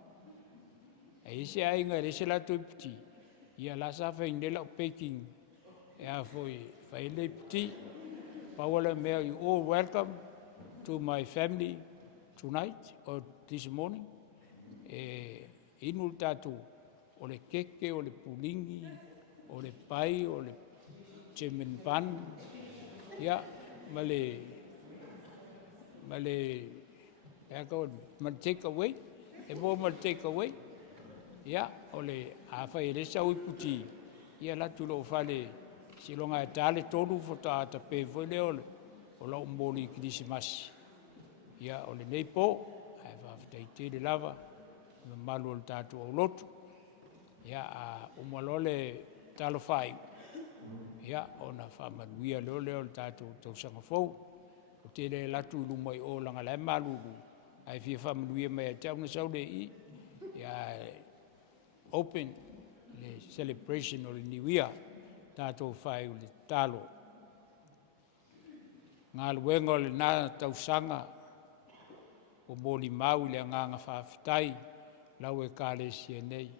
E ese ainga e se la tu puti. Ia la sa whai nela o Peking. E a whai le puti. Pawala mea you all welcome to my family tonight or this morning. E inu tātou o le keke, o le pulingi, o le pai, o le chemin pan. Ia, mal take away. E mo mal take away. Ia, o le awhai le sa ui puti. Ia la tulo whale silonga e tale tolu fota ata pe vole o la umboli Krismasi. Ia o le nei po, ai whawhitai te le lava, malu o le tātou au lotu. Ia a umalole talo whai. Ia o na whamanuia leo le tātou tausanga fau. O te le latu lumai o langa lai malulu. Ai fia whamanuia mai a tau na sau le I. Ia open le celebration o le New Year. Tātou whai o le talo. Ngā luenga o le nā tausanga o mōli mau le nganga whawhitai lau e kālesia nei.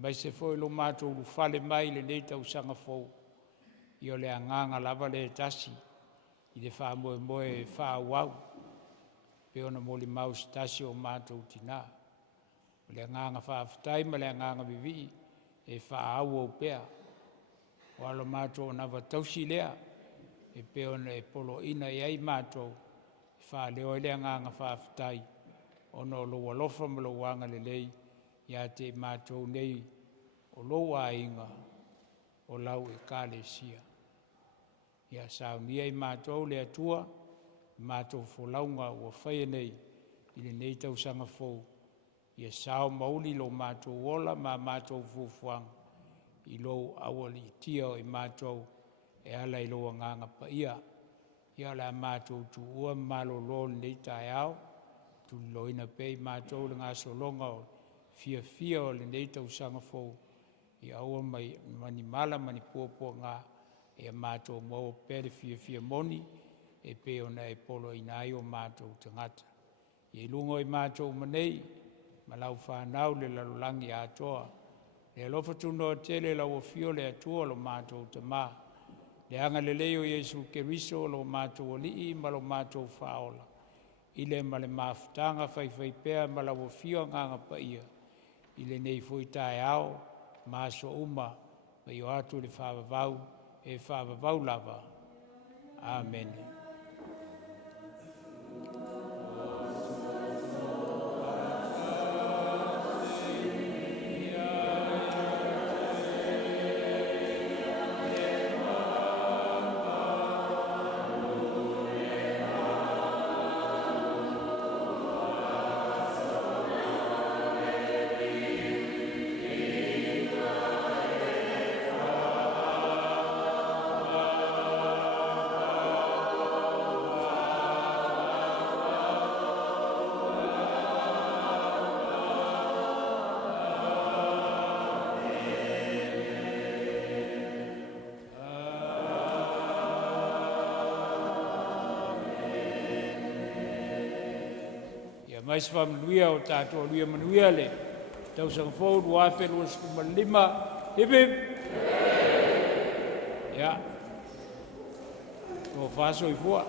Mai se foi lo mātou lu whale mai le nei tausanga fau I o le nganga lava le tasi I le whamoe e whawau pe ona mōli mau stasi o mātou tina. O le nganga whawhitai ma le nganga vivi e whaau o pea. O alo mātou na watausi lea, e peona e polo ina e ai mātou, e wha leo e lea nganga whawhitai, ono lo walofa ma lo wanga le lei, ia te mātou nei, o lo wa inga, o lau e kālesia. Ia sao nia I mātou le atua, mātou wholaunga ua whaia nei, I le nei tausanga fau, ia sao mauli lo mātou ola ma mātou fufuanga. I lo awali tia o I mātou e ala I loa nganga pa ia. Ia la mātou tu ua malo lo nei tai au. Tu loina pe I mātou le ngā solonga o fia o le nei tausanga fau. Ia aua mai mani mala mani pōpō ngā. E mātou mau pere fia moni. E pe ona e polo inai o mātou tangata. I lungo I mātou manei. Malau whanau le lalulangi atoa. Le alofa tuno tele la o fio le atua lo mātou te mā. Le anga le leo Jesu Keriso lo mātou o lii ma lo mātou whaola. Ile ma le mafutanga whai pēr ma la o fio nganga pa ia. Ile nei fui tae ao, māso uma, ma i o atu le whawavau, e whawavau lava. Amen. mai se whamanuia o tātua luia manuia le. Tau sang fōu rua whenua sukuma lima. Hip hip. Ya. Ko whaso I fua.